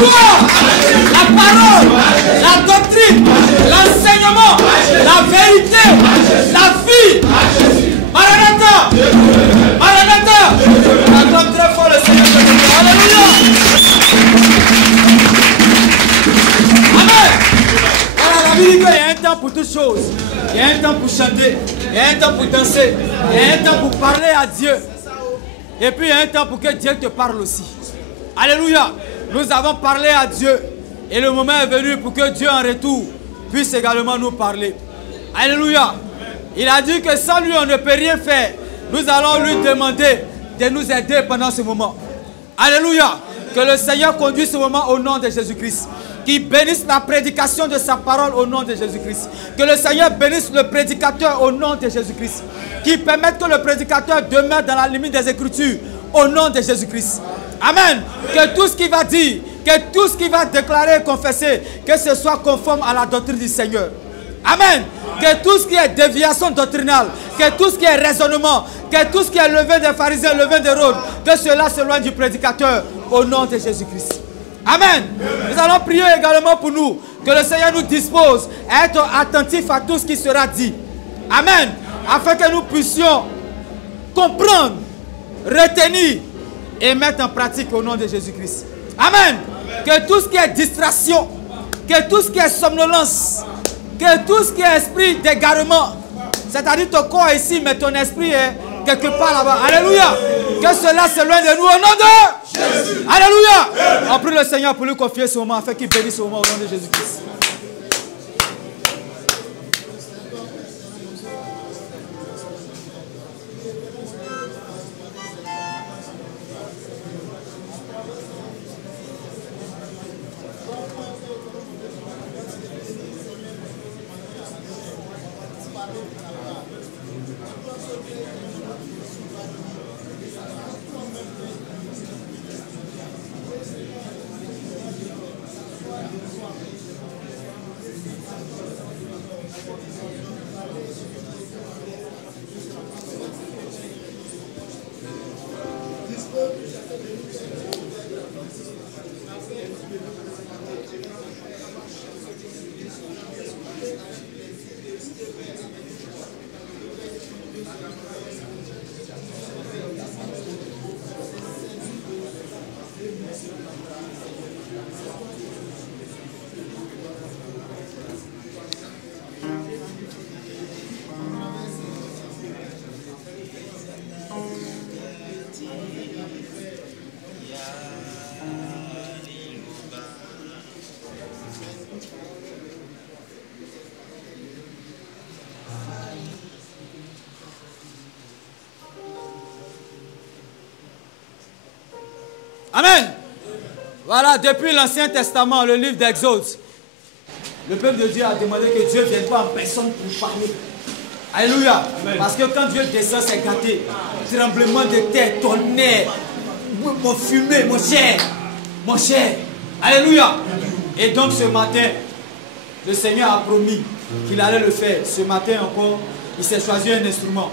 loi, la parole, la doctrine, l'enseignement, la vérité, la vie. Maranatha! Maranatha! On acclame très fort le Seigneur. Alléluia! Amen! Voilà, la Bible dit qu'il y a un temps pour toutes choses. Il y a un temps pour chanter. Il y a un temps pour danser. Il y a un temps pour parler à Dieu. Et puis il y a un temps pour que Dieu te parle aussi. Alléluia! Nous avons parlé à Dieu. Et le moment est venu pour que Dieu en retour puisse également nous parler. Alléluia! Il a dit que sans lui on ne peut rien faire. Nous allons lui demander de nous aider pendant ce moment. Alléluia! Que le Seigneur conduise ce moment au nom de Jésus-Christ. Qu'il bénisse la prédication de sa parole au nom de Jésus-Christ. Que le Seigneur bénisse le prédicateur au nom de Jésus-Christ. Qu'il permette que le prédicateur demeure dans la limite des Écritures au nom de Jésus-Christ. Amen. Que tout ce qu'il va dire, que tout ce qu'il va déclarer et confesser, que ce soit conforme à la doctrine du Seigneur. Amen. Que tout ce qui est déviation doctrinale, que tout ce qui est raisonnement, que tout ce qui est levain des pharisiens, levain des Rhodes, que cela s'éloigne du prédicateur au nom de Jésus-Christ. Amen. Nous allons prier également pour nous, que le Seigneur nous dispose à être attentifs à tout ce qui sera dit. Amen. Afin que nous puissions comprendre, retenir et mettre en pratique au nom de Jésus-Christ. Amen. Que tout ce qui est distraction, que tout ce qui est somnolence, que tout ce qui est esprit d'égarement, c'est-à-dire ton corps est ici, mais ton esprit est quelque part là-bas. Alléluia. Que cela s'éloigne de nous au nom de Jésus. Alléluia. On prie le Seigneur pour lui confier ce moment, afin qu'il bénisse ce moment au nom de Jésus-Christ. Amen. Voilà, depuis l'Ancien Testament, le livre d'Exode, le peuple de Dieu a demandé que Dieu vienne pas en personne pour parler. Alléluia. Amen. Parce que quand Dieu descend, c'est gâté. Tremblement de terre, tonnerre, mon fumée, mon cher. Mon cher. Alléluia. Et donc ce matin, le Seigneur a promis qu'il allait le faire. Ce matin encore, il s'est choisi un instrument.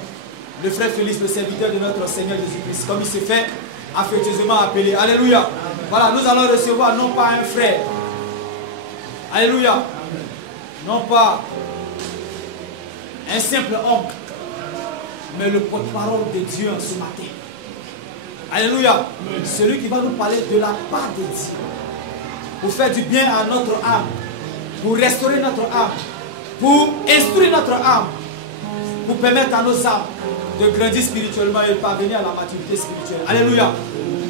Le frère Félix, le serviteur de notre Seigneur Jésus-Christ, comme il s'est fait affectueusement appelé. Alléluia. Voilà, nous allons recevoir non pas un frère. Alléluia. Non pas un simple homme, mais le porte-parole de Dieu ce matin. Alléluia. Celui qui va nous parler de la part de Dieu. Pour faire du bien à notre âme. Pour restaurer notre âme. Pour instruire notre âme. Pour permettre à nos âmes de grandir spirituellement et parvenir à la maturité spirituelle. Alléluia.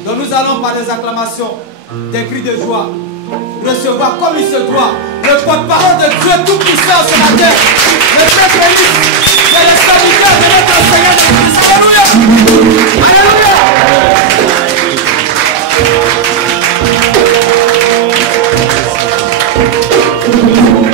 Donc nous allons par des acclamations, des cris de joie, recevoir comme il se doit le porte-parole de Dieu Tout-Puissant ce matin. Le Père Félix, c'est le serviteur de notre Seigneur de Christ. Alléluia. Alléluia. Hallelujah.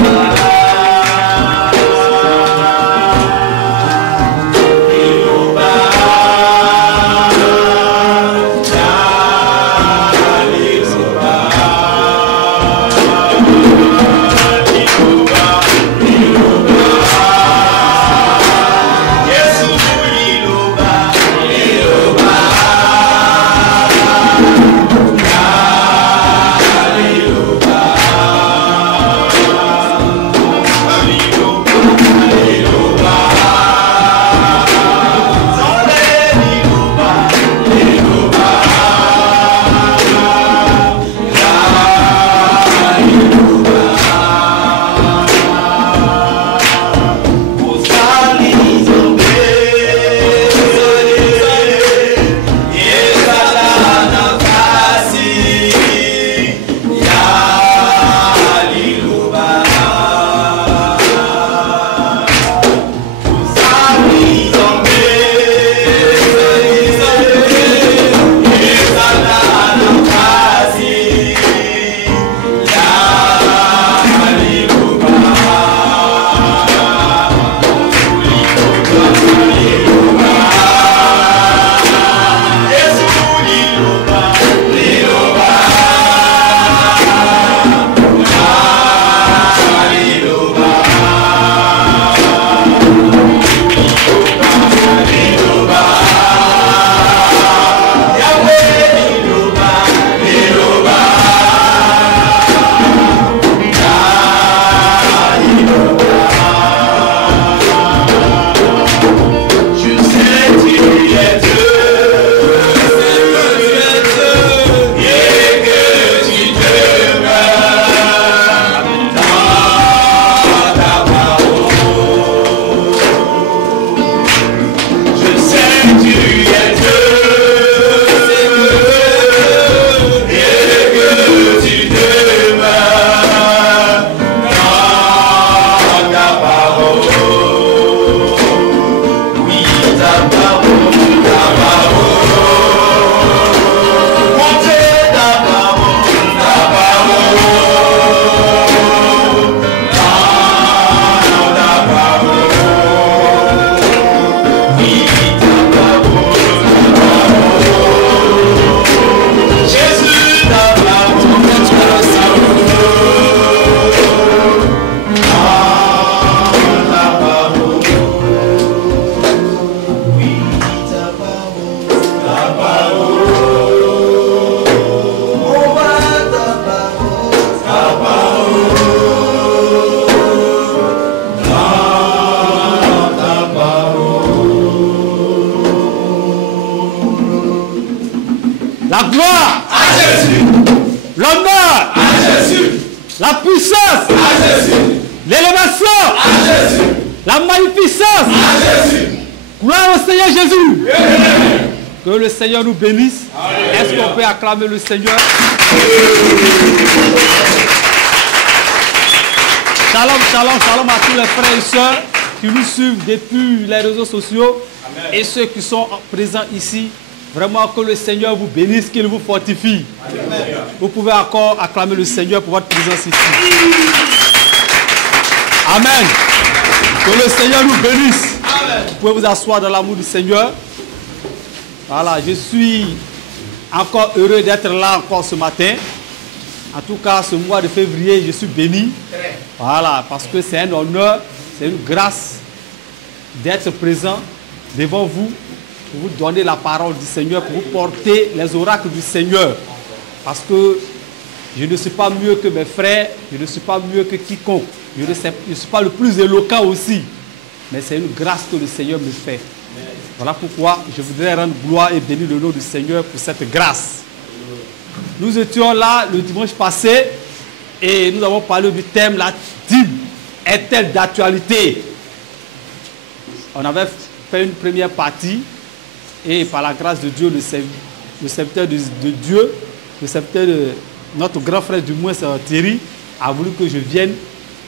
La magnificence. Gloire au Seigneur Jésus. Que le Seigneur nous bénisse. Est-ce qu'on peut acclamer le Seigneur? Shalom, shalom, shalom à tous les frères et sœurs qui nous suivent depuis les réseaux sociaux. Amen. Et ceux qui sont présents ici. Vraiment que le Seigneur vous bénisse, qu'il vous fortifie. Amen. Vous pouvez encore acclamer le Seigneur pour votre présence ici. Amen. Que le Seigneur nous bénisse. Amen. Vous pouvez vous asseoir dans l'amour du Seigneur. Voilà, je suis encore heureux d'être là encore ce matin. En tout cas, ce mois de février, je suis béni. Voilà, parce que c'est un honneur, c'est une grâce d'être présent devant vous, pour vous donner la parole du Seigneur, pour vous porter les oracles du Seigneur. Parce que je ne suis pas mieux que mes frères, je ne suis pas mieux que quiconque. Je ne suis pas le plus éloquent aussi. Mais c'est une grâce que le Seigneur me fait. Voilà pourquoi je voudrais rendre gloire et bénir le nom du Seigneur pour cette grâce. Nous étions là le dimanche passé et nous avons parlé du thème la dîme est-elle d'actualité? On avait fait une première partie et par la grâce de Dieu, le serviteur de Dieu, le serviteur de notre grand frère du moins, Thierry, a voulu que je vienne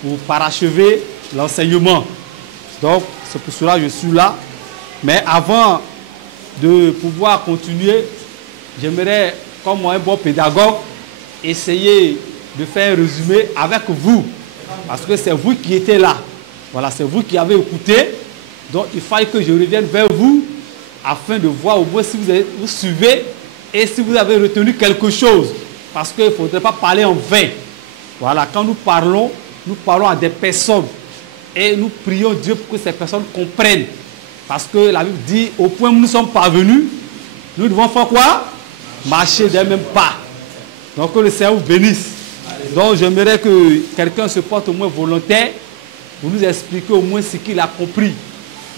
pour parachever l'enseignement. Donc c'est pour cela que je suis là. Mais avant de pouvoir continuer, j'aimerais, comme un bon pédagogue, essayer de faire un résumé avec vous. Parce que c'est vous qui étiez là. Voilà, c'est vous qui avez écouté. Donc il fallait que je revienne vers vous afin de voir au moins si vous suivez et si vous avez retenu quelque chose. Parce qu'il ne faudrait pas parler en vain. Voilà, quand nous parlons à des personnes et nous prions Dieu pour que ces personnes comprennent. Parce que la Bible dit, au point où nous sommes parvenus, nous devons faire quoi? Marcher d'un même pas. Donc que le Seigneur vous bénisse. Donc j'aimerais que quelqu'un se porte au moins volontaire pour nous expliquer au moins ce qu'il a compris.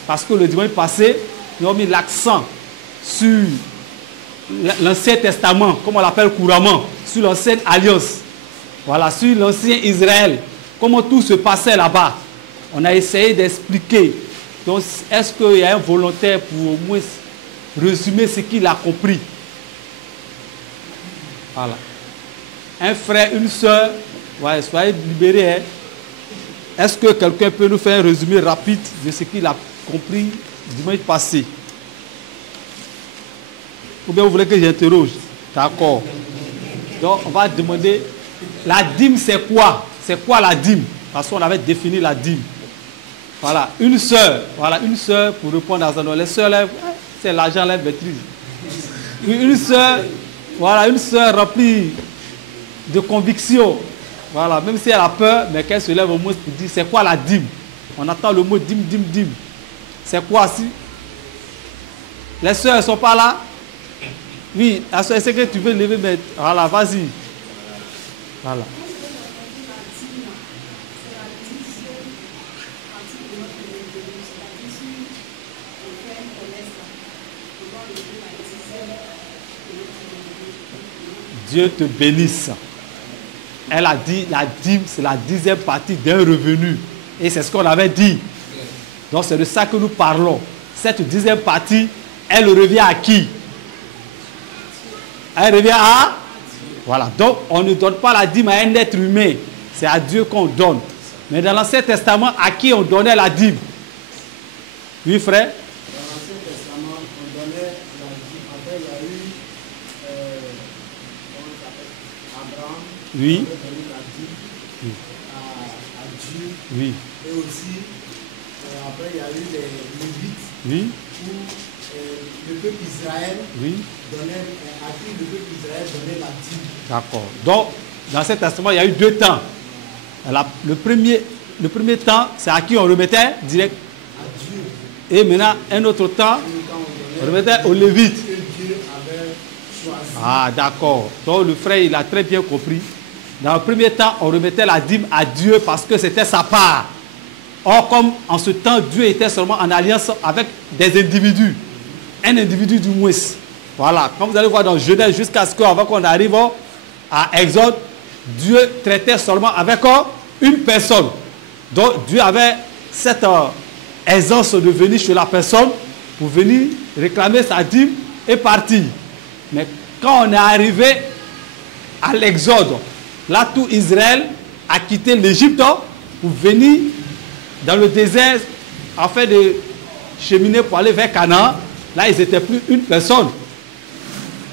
Parce que le dimanche passé, nous avons mis l'accent sur l'Ancien Testament, comme on l'appelle couramment, sur l'ancienne alliance. Voilà, sur l'ancien Israël. Comment tout se passait là-bas. On a essayé d'expliquer. Donc, est-ce qu'il y a un volontaire pour au moins résumer ce qu'il a compris? Voilà. Un frère, une soeur, ouais, soyez libérés. Hein. Est-ce que quelqu'un peut nous faire un résumé rapide de ce qu'il a compris dimanche passé? Ou bien vous voulez que j'interroge? D'accord. Donc, on va demander, la dîme, c'est quoi? C'est quoi la dîme? Parce qu'on avait défini la dîme. Voilà, une sœur pour répondre à ça. Les sœurs, c'est l'argent, la maîtrise. Une sœur, voilà, une sœur remplie de conviction. Voilà, même si elle a peur, mais qu'elle se lève au moins pour dire, c'est quoi la dîme? On attend le mot dîme, dîme, dîme. C'est quoi si? Les sœurs ne sont pas là? Oui, la sœur, c'est que tu veux lever, mais voilà, vas-y. Voilà. Dieu te bénisse. Elle a dit, la dîme, c'est la 10e partie d'un revenu. Et c'est ce qu'on avait dit. Donc c'est de ça que nous parlons. Cette 10e partie, elle revient à qui? Elle revient à? Voilà. Donc on ne donne pas la dîme à un être humain. C'est à Dieu qu'on donne. Mais dans l'Ancien Testament, à qui on donnait la dîme? Oui, frère? Dans l'Ancien Testament, on donnait la dîme. Après, il y a eu Abraham. Oui. On avait donné la dîme à Dieu. Oui. Et aussi, après, il y a eu les Lévites. Oui. Où le peuple Israël Oui. donnait, à qui le peuple Israël donnait la dîme. D'accord. Donc, dans cet testament, il y a eu 2 temps. Le premier temps, c'est à qui on remettait direct. À Dieu. Et maintenant, un autre temps, on remettait aux Lévites. Que Dieu avait choisi. Ah, d'accord. Donc, le frère, il a très bien compris. Dans le premier temps, on remettait la dîme à Dieu parce que c'était sa part. Or, comme en ce temps, Dieu était seulement en alliance avec des individus. Un individu du moins. Voilà. Comme vous allez voir dans Genèse, jusqu'à ce qu'avant qu'on arrive à Exode, Dieu traitait seulement avec une personne. Donc, Dieu avait cette aisance de venir chez la personne pour venir réclamer sa dîme et partir. Mais quand on est arrivé à l'Exode, là tout Israël a quitté l'Égypte pour venir dans le désert afin de cheminer pour aller vers Canaan. Là, ils n'étaient plus une personne.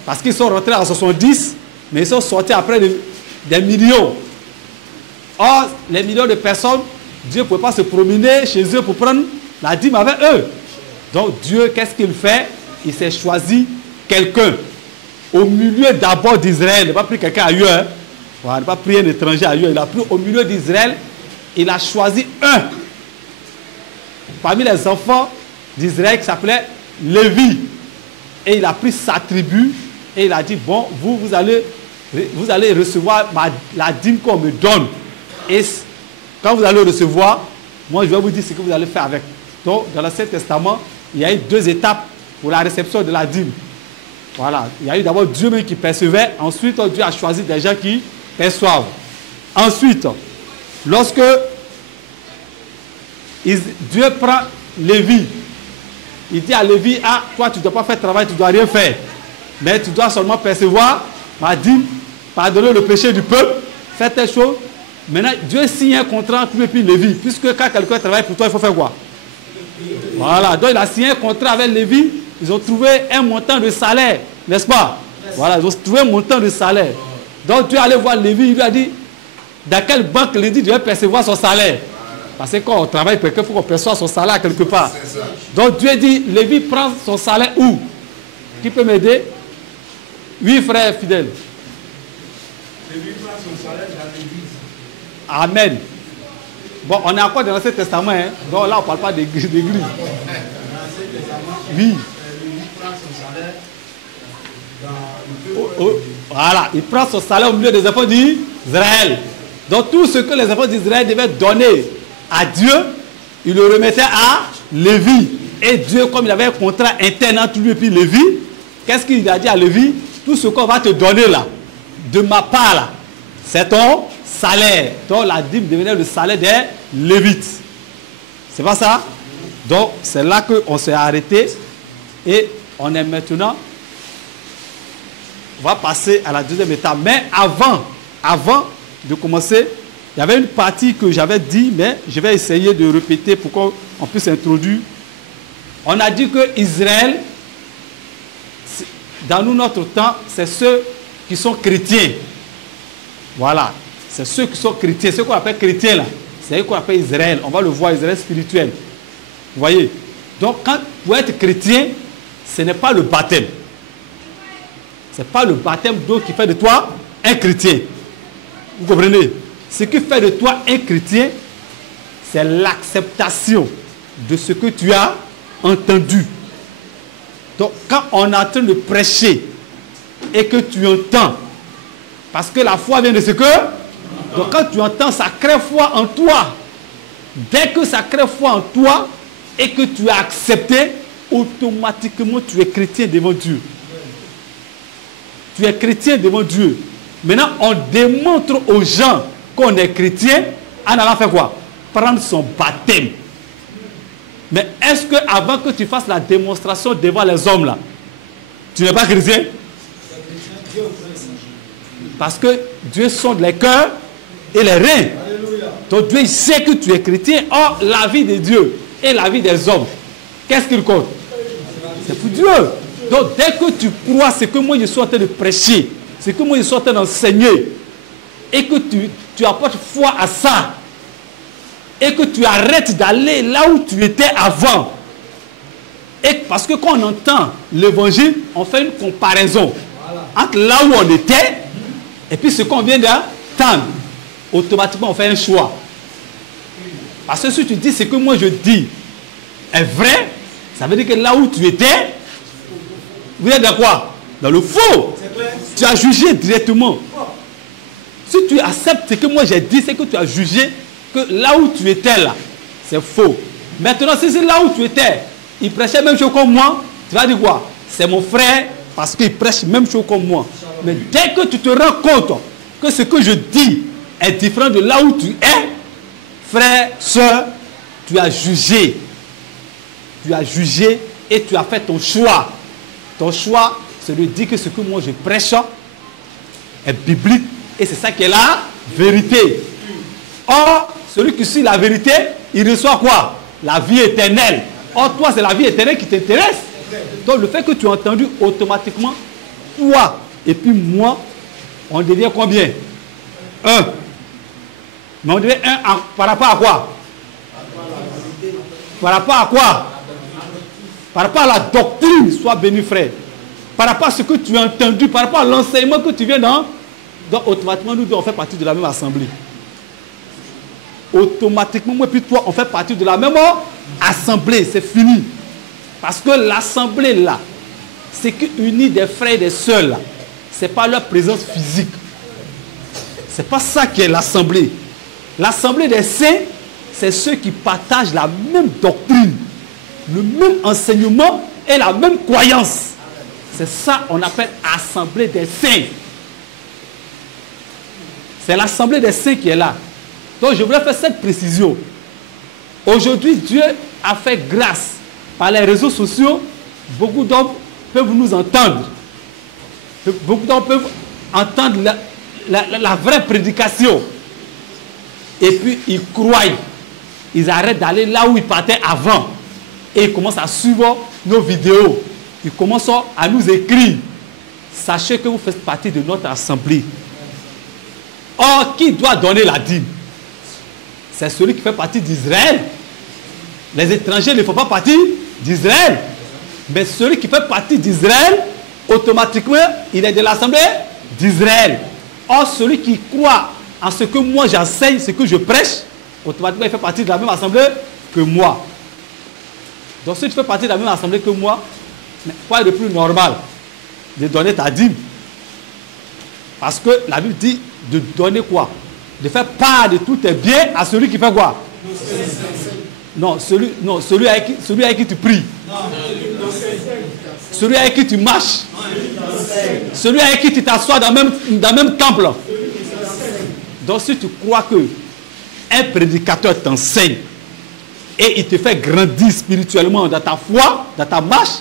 Parce qu'ils sont rentrés en 70, mais ils sont sortis après des millions. Or, les millions de personnes, Dieu ne pouvait pas se promener chez eux pour prendre la dîme avec eux. Donc Dieu, qu'est-ce qu'il fait? Il s'est choisi quelqu'un au milieu d'abord d'Israël. Il n'a pas pris quelqu'un ailleurs. Il n'a pas pris un étranger ailleurs. Il a pris au milieu d'Israël. Il a choisi un parmi les enfants d'Israël qui s'appelait Lévi. Et il a pris sa tribu et il a dit, bon, vous allez recevoir la dîme qu'on me donne. Et quand vous allez recevoir, moi je vais vous dire ce que vous allez faire avec. Donc dans l'Ancien Testament, il y a eu 2 étapes pour la réception de la dîme. Voilà, il y a eu d'abord Dieu même qui percevait, ensuite Dieu a choisi des gens qui perçoivent. Ensuite, lorsque Dieu prend Lévi, il dit à Lévi, ah, toi tu ne dois pas faire travail, tu ne dois rien faire, mais tu dois seulement percevoir ma dîme, pardonner le péché du peuple, faire telle chose. Maintenant, Dieu signe un contrat entre lui et puis Lévi, puisque quand quelqu'un travaille pour toi, il faut faire quoi? Voilà, donc il a signé un contrat avec Lévi, ils ont trouvé un montant de salaire, n'est-ce pas? Voilà, ils ont trouvé un montant de salaire. Donc Dieu allait voir Lévi, il lui a dit, dans quelle banque Lévi devait percevoir son salaire? Parce que quand on travaille, il faut qu'on perçoive son salaire quelque part. Donc Dieu dit, Lévi prend son salaire où? Qui peut m'aider? Oui, frère fidèle. Lévi prend son salaire dans l'église. Amen. Bon, on est encore dans l'Ancien Testament, hein? Donc là, on ne parle pas d'église. Dans l'Ancien Testament, Oui. Lévi prend son salaire dans le peuple. Voilà, il prend son salaire au milieu des enfants d'Israël. Donc tout ce que les enfants d'Israël devaient donner à Dieu, il le remettait à Lévi. Et Dieu, comme il avait un contrat interne entre lui et puis Lévi, qu'est-ce qu'il a dit à Lévi? Tout ce qu'on va te donner là, de ma part là, c'est ton salaire. Donc la dîme devenait le salaire des Lévites. C'est pas ça? Donc c'est là qu'on s'est arrêté et on est maintenant, on va passer à la deuxième étape. Mais avant de commencer, il y avait une partie que j'avais dit, mais je vais essayer de répéter pour qu'on puisse introduire. On a dit que Israël, dans nous, notre temps, c'est ceux qui sont chrétiens. Voilà. C'est ceux qui sont chrétiens. Ceux qu'on appelle chrétiens, là, c'est eux qu'on appelle Israël. On va le voir, Israël spirituel. Vous voyez? Donc, pour être chrétien, ce n'est pas le baptême. Ce n'est pas le baptême d'eau qui fait de toi un chrétien. Vous comprenez? Ce qui fait de toi un chrétien, c'est l'acceptation de ce que tu as entendu. Donc, quand on est en train de prêcher et que tu entends, parce que la foi vient de ce que... Donc, quand tu entends, ça crée foi en toi. Dès que ça crée foi en toi et que tu as accepté, automatiquement, tu es chrétien devant Dieu. Tu es chrétien devant Dieu. Maintenant, on démontre aux gens qu'on est chrétien en allant faire quoi? Prendre son baptême. Mais est-ce que avant que tu fasses la démonstration devant les hommes là, tu n'es pas chrétien? Parce que Dieu sonde les cœurs et les reins. Donc Dieu sait que tu es chrétien. Or, la vie de Dieu et la vie des hommes, qu'est-ce qu'il compte? C'est pour Dieu. Donc dès que tu crois ce que moi je suis en train de prêcher, ce que moi je suis en train d'enseigner, et que tu apportes foi à ça, et que tu arrêtes d'aller là où tu étais avant. Et parce que quand on entend l'évangile, on fait une comparaison entre là où on était et puis ce qu'on vient d'entendre. Automatiquement, on fait un choix. Parce que si tu dis ce que moi je dis est vrai, ça veut dire que là où tu étais, vous êtes dans quoi? Dans le faux. Tu as jugé directement. Si tu acceptes ce que moi j'ai dit, c'est que tu as jugé que là où tu étais là, c'est faux. Maintenant, si c'est là où tu étais, il prêchait même chose comme moi, tu vas dire quoi? C'est mon frère parce qu'il prêche même chose comme moi. Mais dès que tu te rends compte que ce que je dis est différent de là où tu es, frère, soeur, tu as jugé tu as jugé et tu as fait ton choix. Ton choix, c'est de dire que ce que moi je prêche est biblique et c'est ça qui est la vérité. Or, celui qui suit la vérité, il reçoit quoi? La vie éternelle. Or, toi, c'est la vie éternelle qui t'intéresse. Donc, le fait que tu as entendu automatiquement, toi et puis moi, on devient combien? Un. Mais on devient un par rapport à quoi? Par rapport à quoi? Par rapport à la doctrine, sois béni frère. Par rapport à ce que tu as entendu, par rapport à l'enseignement que tu viens dans. Donc automatiquement, nous deux, on fait partie de la même assemblée. Automatiquement, moi et puis toi, on fait partie de la même assemblée. C'est fini. Parce que l'assemblée là, c'est qui unit des frères et des sœurs là. Ce n'est pas leur présence physique. Ce n'est pas ça qui est l'assemblée. L'assemblée des saints, c'est ceux qui partagent la même doctrine, le même enseignement et la même croyance. C'est ça qu'on appelle assemblée des saints. C'est l'assemblée des saints qui est là. Donc je voulais faire cette précision. Aujourd'hui, Dieu a fait grâce. Par les réseaux sociaux, beaucoup d'hommes peuvent nous entendre. Beaucoup d'hommes peuvent entendre la vraie prédication. Et puis ils croient. Ils arrêtent d'aller là où ils partaient avant. Et ils commencent à suivre nos vidéos. Ils commencent à nous écrire. Sachez que vous faites partie de notre assemblée. Or, qui doit donner la dîme? C'est celui qui fait partie d'Israël. Les étrangers ne font pas partie d'Israël. Mais celui qui fait partie d'Israël, automatiquement, il est de l'assemblée d'Israël. Or, celui qui croit en ce que moi j'enseigne, ce que je prêche, automatiquement, il fait partie de la même assemblée que moi. Donc, si tu fais partie de la même assemblée que moi, quoi est le plus normal? De donner ta dîme. Parce que la Bible dit de donner quoi? De faire part de tous tes biens à celui qui fait quoi? Non, celui avec qui tu pries. Celui avec qui tu marches. Celui avec qui tu t'assois dans le même temple. Donc si tu crois que un prédicateur t'enseigne et il te fait grandir spirituellement dans ta foi, dans ta marche,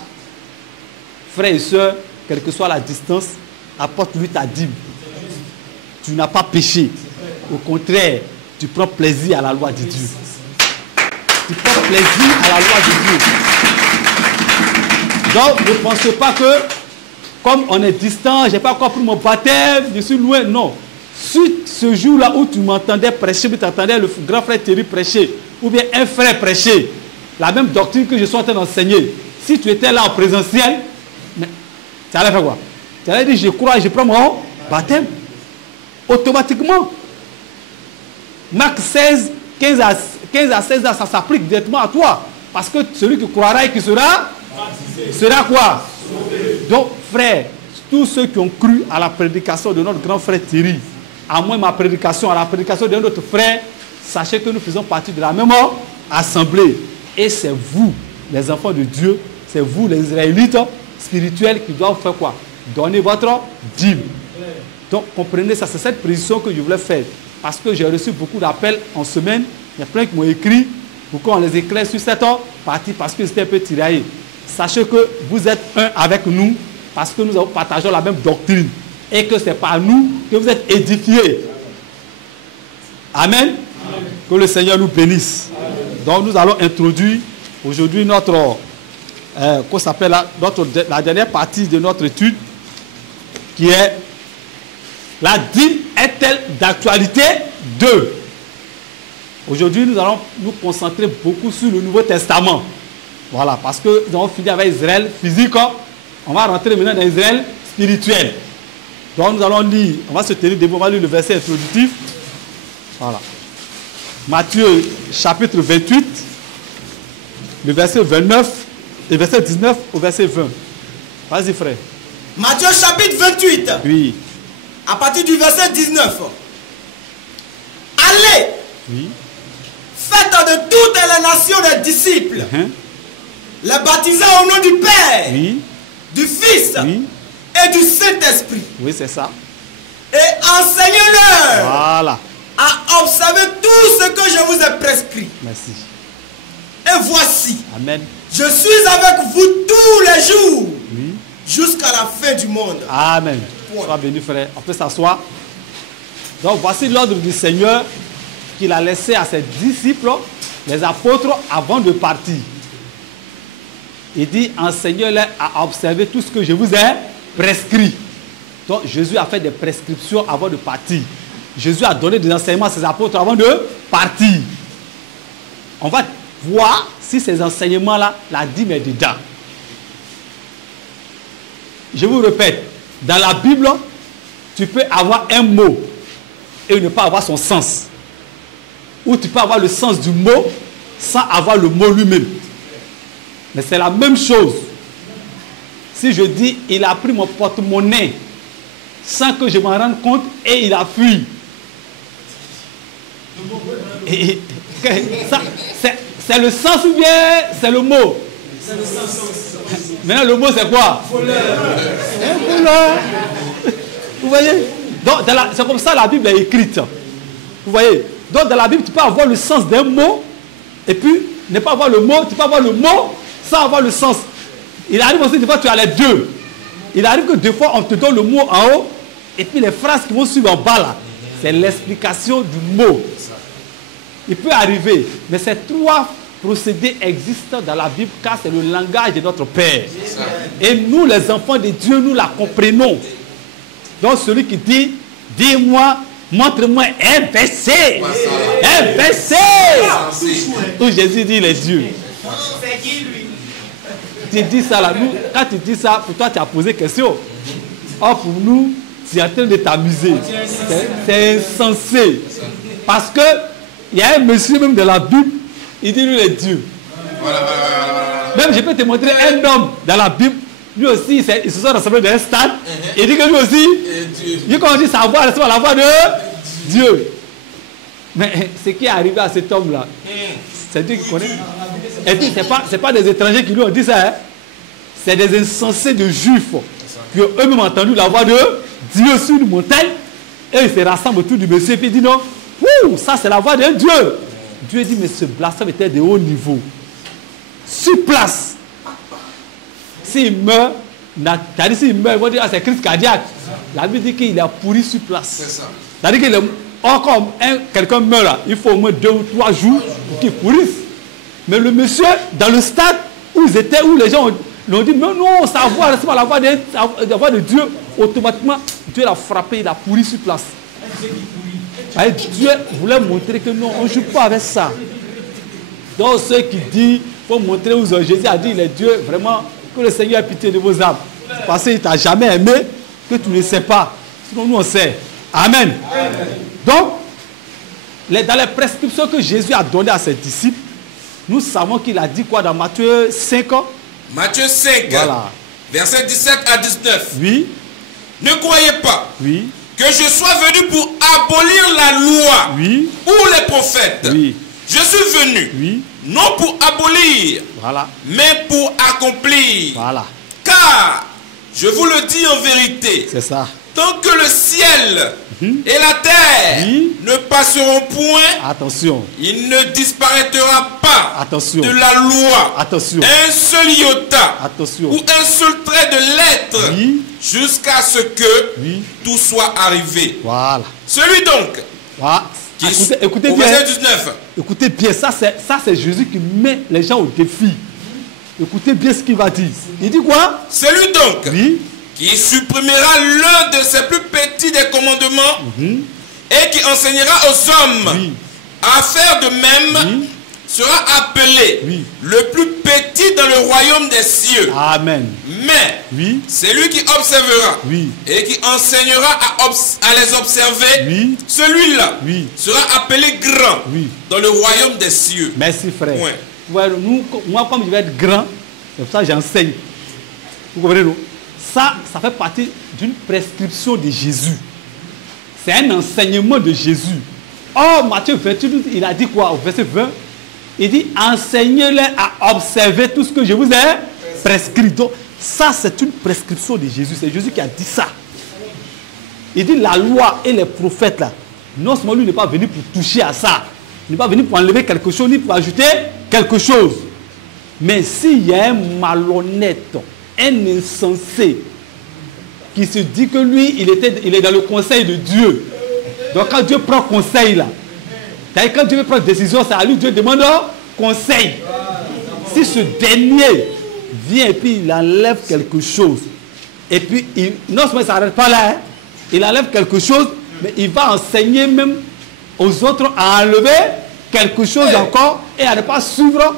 frères et sœurs, quelle que soit la distance, apporte-lui ta dîme. Tu n'as pas péché. Au contraire, tu prends plaisir à la loi de Dieu. Tu prends plaisir à la loi de Dieu. Donc, ne pensez pas que, comme on est distant, je n'ai pas encore pris mon baptême, je suis loin. Non. Si ce jour-là où tu m'entendais prêcher, tu entendais le grand frère Thierry prêcher, ou bien un frère prêcher, la même doctrine que je suis en train d'enseigner, si tu étais là en présentiel, tu allais faire quoi? Tu allais dire, je crois, je prends mon baptême. Automatiquement. Marc 16, 15 à 16 ans, ça s'applique directement à toi. Parce que celui qui croira et qui sera quoi? Donc, frère, tous ceux qui ont cru à la prédication de notre grand frère Thierry, à moi ma prédication, à la prédication de notre frère, sachez que nous faisons partie de la même assemblée. Et c'est vous, les enfants de Dieu, c'est vous, les Israélites spirituels, qui doivent faire quoi? Donner votre dîme. Donc, comprenez ça, c'est cette précision que je voulais faire. Parce que j'ai reçu beaucoup d'appels en semaine. Il y a plein qui m'ont écrit pour qu'on les éclaire sur cette partie parce que c'était un peu tiraillé. Sachez que vous êtes un avec nous parce que nous partageons la même doctrine et que c'est par nous que vous êtes édifiés. Amen. Amen. Que le Seigneur nous bénisse. Amen. Donc nous allons introduire aujourd'hui notre la dernière partie de notre étude qui est la dîme est-elle d'actualité 2. Aujourd'hui, nous allons nous concentrer beaucoup sur le Nouveau Testament. Voilà, parce que nous avons fini avec Israël physique. On va rentrer maintenant dans Israël spirituel. Donc nous allons lire, on va se tenir debout, on va lire le verset introductif. Voilà. Matthieu chapitre 28, le verset 29, le verset 19 au verset 20. Vas-y frère. Matthieu chapitre 28. Oui. À partir du verset 19. Allez. Oui. Faites de toutes les nations des disciples. Les baptisant au nom du Père. Oui. Du Fils. Oui. Et du Saint-Esprit. Oui, c'est ça. Et enseignez-leur. Voilà. À observer tout ce que je vous ai prescrit. Merci. Et Et voici, Amen. je suis avec vous tous les jours, Oui. jusqu'à la fin du monde. Amen. Point. Sois béni, frère. On peut s'asseoir. Donc, voici l'ordre du Seigneur qu'il a laissé à ses disciples, les apôtres, avant de partir. Il dit, enseignez-les à observer tout ce que je vous ai prescrit. Donc, Jésus a fait des prescriptions avant de partir. Jésus a donné des enseignements à ses apôtres avant de partir. On va voir si ces enseignements-là, la dîme est dedans. Je vous répète, dans la Bible, tu peux avoir un mot et ne pas avoir son sens. Ou tu peux avoir le sens du mot sans avoir le mot lui-même. Mais c'est la même chose. Si je dis, il a pris mon porte-monnaie sans que je m'en rende compte et il a fui. Et ça, c'est le sens ou bien c'est le mot? C'est le sens. Maintenant, le mot c'est quoi? Voleur. Un voleur. Vous voyez? Donc, c'est comme ça la Bible est écrite. Vous voyez? Donc, dans la Bible, tu peux avoir le sens d'un mot et puis ne pas avoir le mot. Tu peux avoir le mot sans avoir le sens. Il arrive aussi, des fois, tu as les deux. Il arrive que des fois, on te donne le mot en haut et puis les phrases qui vont suivre en bas là, c'est l'explication du mot. Il peut arriver, mais ces trois procédés existent dans la Bible car c'est le langage de notre Père. Et nous, les enfants de Dieu, nous la comprenons. Donc celui qui dit, dis-moi, montre-moi un verset. Un verset. Où Jésus dit, il est Dieu. C'est qui lui? Tu dis ça là, nous, quand tu dis ça, pour toi tu as posé question. Or pour nous, tu es en train de t'amuser. C'est insensé. Parce que il y a un monsieur même de la Bible, il dit lui il est Dieu. Même je peux te montrer un homme dans la Bible, lui aussi, il se sont rassemblés dans un stade, il dit que lui aussi, il dit sa voix, c'est la voix de Dieu. Mais ce qui est arrivé à cet homme-là, c'est Dieu qui connaît. Et puis, ce n'est pas des étrangers qui lui ont dit ça, hein? C'est des insensés de juifs qui ont eux-mêmes entendu la voix de Dieu sur une montagne, et ils se rassemblent autour du monsieur, et puis ils disent non, ça c'est la voix de Dieu. Dieu dit, mais ce blasphème était de haut niveau. Sur place. S'il meurt, s'il meurt, ils vont dire, ah, c'est crise cardiaque. La Bible dit qu'il a pourri sur place. C'est ça. C'est-à-dire que quand quelqu'un meurt, là, il faut au moins 2 ou 3 jours pour qu'il pourrisse. Mais le monsieur, dans le stade où ils étaient, où les gens l'ont dit, non, non, sa voix, c'est pas la voix de Dieu. Automatiquement, Dieu l'a frappé, il a pourri sur place. Et Dieu voulait montrer que non, on ne joue pas avec ça. Donc ceux qui disent, il faut montrer où Jésus a dit, il est Dieu, vraiment, que le Seigneur ait pitié de vos âmes. Parce qu'il ne t'a jamais aimé, que tu ne sais pas. Sinon nous on sait. Amen. Donc, dans les prescriptions que Jésus a données à ses disciples, nous savons qu'il a dit quoi dans Matthieu 5 ans? Matthieu 5, Voilà. versets 17 à 19. Oui. Ne croyez pas Oui. que je sois venu pour abolir la loi Oui. ou les prophètes. Oui. Je suis venu Oui. non pour abolir, Voilà. mais pour accomplir. Voilà. Car, je vous le dis en vérité, C'est ça. tant que le ciel et la terre Oui. ne passeront point, Attention. il ne disparaîtra pas Attention. de la loi Attention. un seul iota Attention. ou un seul trait de lettre Oui. jusqu'à ce que Oui. tout soit arrivé. Voilà. Celui donc Voilà. qui Écoutez au bien. verset 19, Écoutez bien, ça c'est Jésus qui met les gens au défi. Écoutez bien ce qu'il va dire. Il dit quoi? celui donc Oui. qui supprimera l'un de ses plus petits des commandements et qui enseignera aux hommes Oui. à faire de même Oui. sera appelé Oui. le plus petit dans le royaume des cieux. Amen. Mais Oui. c'est lui qui observera Oui. et qui enseignera à les observer, Oui. celui-là Oui. sera appelé grand Oui. dans le royaume des cieux. Merci frère. Ouais. Ouais, moi comme je vais être grand, c'est pour ça que j'enseigne. Vous comprenez non? Ça fait partie d'une prescription de Jésus. C'est un enseignement de Jésus. Or, Matthieu 28, il a dit quoi au verset 20? Il dit, enseignez-les à observer tout ce que je vous ai prescrit. Donc, ça, c'est une prescription de Jésus. C'est Jésus qui a dit ça. Il dit, la loi et les prophètes, là, non seulement lui n'est pas venu pour toucher à ça, il n'est pas venu pour enlever quelque chose, ni pour ajouter quelque chose. Mais s'il y a un malhonnête, un insensé, qui se dit que lui, il est dans le conseil de Dieu. Donc quand Dieu prend conseil là, quand Dieu prend décision, c'est à lui Dieu demande conseil. Si ce dernier vient et puis il enlève quelque chose, et puis non seulement il ne s'arrête pas là, hein, il enlève quelque chose, mais il va enseigner même aux autres à enlever quelque chose encore et à ne pas suivre.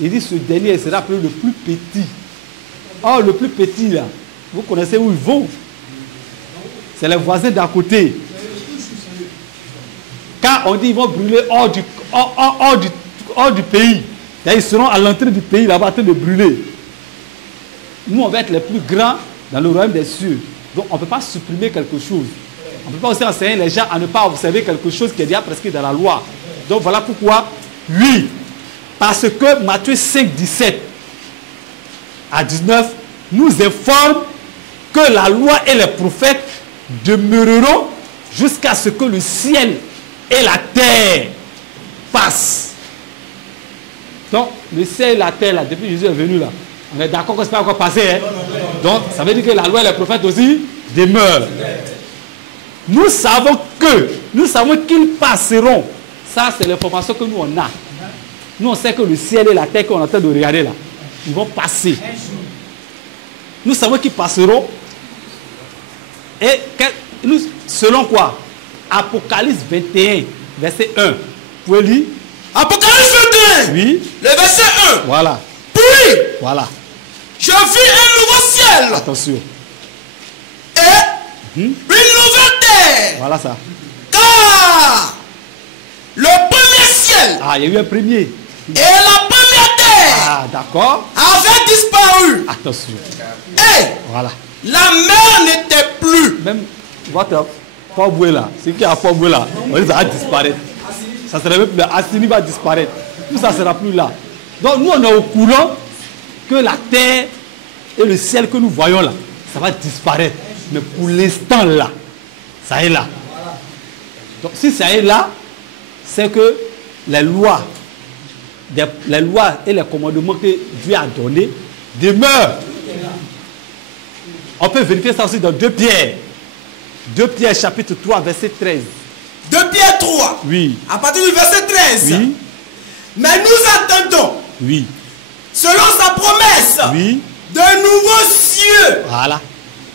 Il dit ce dernier sera appelé le plus petit. Or le plus petit là, vous connaissez où ils vont? C'est les voisins d'à côté. Quand on dit qu'ils vont brûler hors du pays, là, ils seront à l'entrée du pays là-bas en train de brûler. Nous, on va être les plus grands dans le royaume des cieux. Donc, on ne peut pas supprimer quelque chose. On ne peut pas aussi enseigner les gens à ne pas observer quelque chose qui est déjà prescrit dans la loi. Donc, voilà pourquoi, oui, parce que Matthieu 5, 17 à 19 nous informe que la loi et les prophètes demeureront jusqu'à ce que le ciel et la terre passent. Donc, le ciel et la terre, là, depuis Jésus est venu, là, on est d'accord que ce n'est pas encore passé. Hein? Donc, ça veut dire que la loi et les prophètes aussi demeurent. Nous savons qu'ils passeront. Ça, c'est l'information que nous, on a. Nous, on sait que le ciel et la terre qu'on est en train de regarder, là, ils vont passer. Nous savons qu'ils passeront. Et selon quoi? Apocalypse 21, verset 1. Vous pouvez lire? Apocalypse 21. Oui. Le verset 1. Voilà. Puis, voilà. Je vis un nouveau ciel. Attention. Et une nouvelle terre. Voilà ça. Car le premier ciel. Ah, il y a eu un premier. Et la première terre. Ah, d'accord. Avait disparu. Attention. Et voilà. La mer n'était plus. Même votre Port-Boué là, ce qui est à Port-Boué là, on dit ça va disparaître. Ça sera même plus. Assini va disparaître. Tout ça ne sera plus là. Donc nous on est au courant que la terre et le ciel que nous voyons là, ça va disparaître. Mais pour l'instant là, ça est là. Donc si ça est là, c'est que les lois et les commandements que Dieu a donnés demeurent. On peut vérifier ça aussi dans 2 Pierre. 2 Pierre chapitre 3 verset 13. 2 Pierre 3. Oui. À partir du verset 13. Oui. Mais nous attendons. Oui. Selon sa promesse. Oui. De nouveaux cieux. Voilà.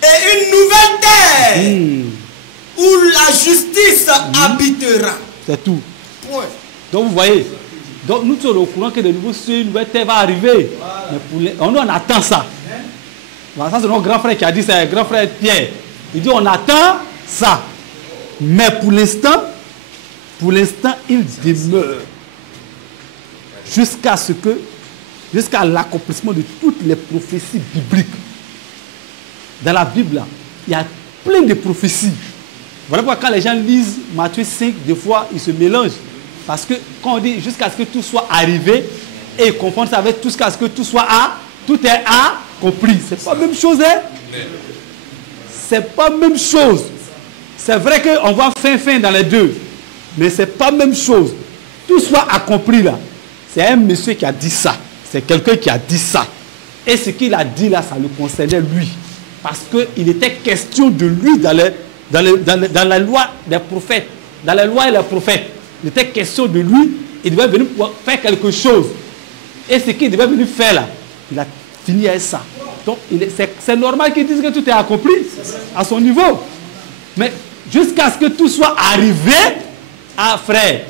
Et une nouvelle terre. Où la justice habitera. C'est tout. Point. Donc vous voyez. Donc nous sommes au courant que de nouveaux cieux, une nouvelle terre va arriver. Mais on attend ça. Voilà, ça c'est notre grand frère qui a dit ça, grand frère Pierre. Il dit on attend ça. Mais pour l'instant, il demeure. Jusqu'à l'accomplissement de toutes les prophéties bibliques. Dans la Bible, il y a plein de prophéties. Voilà pourquoi quand les gens lisent Matthieu 5, des fois, ils se mélangent. Parce que quand on dit jusqu'à ce que tout soit arrivé, et ils confondent ça avec jusqu'à ce que tout est accompli. C'est pas la même chose, hein? C'est pas la même chose. C'est vrai qu'on voit fin dans les deux. Mais c'est pas la même chose. Tout soit accompli là. C'est un monsieur qui a dit ça. C'est quelqu'un qui a dit ça. Et ce qu'il a dit là, ça le concernait lui. Parce qu'il était question de lui dans la loi des prophètes. Dans la loi et les prophètes. Il était question de lui. Il devait venir faire quelque chose. Et ce qu'il devait venir faire là, il a fini avec ça. Donc c'est normal qu'ils disent que tout est accompli à son niveau. Mais jusqu'à ce que tout soit arrivé, ah frère,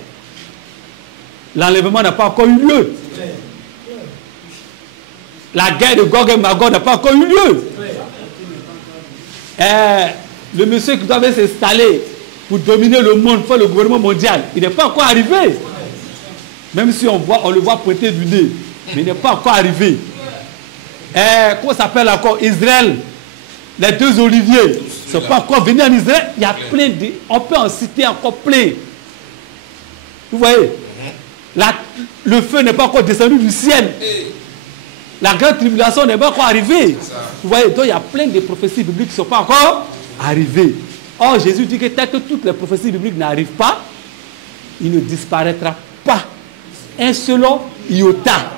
l'enlèvement n'a pas encore eu lieu. La guerre de Gog et Magog n'a pas encore eu lieu. Le monsieur qui doit s'installer pour dominer le monde, faire le gouvernement mondial, il n'est pas encore arrivé. Même si on le voit pointer du nez, mais il n'est pas encore arrivé. Comment ça s'appelle encore? Israël, les 2 oliviers, ne sont pas encore venus en Israël. Il y a plein de... On peut en citer encore plein. Vous voyez? Le feu n'est pas encore descendu du ciel. La grande tribulation n'est pas encore arrivée. Vous voyez? Donc il y a plein de prophéties bibliques qui ne sont pas encore arrivées. Or Jésus dit que tant que toutes les prophéties bibliques n'arrivent pas, il ne disparaîtra pas un seul iota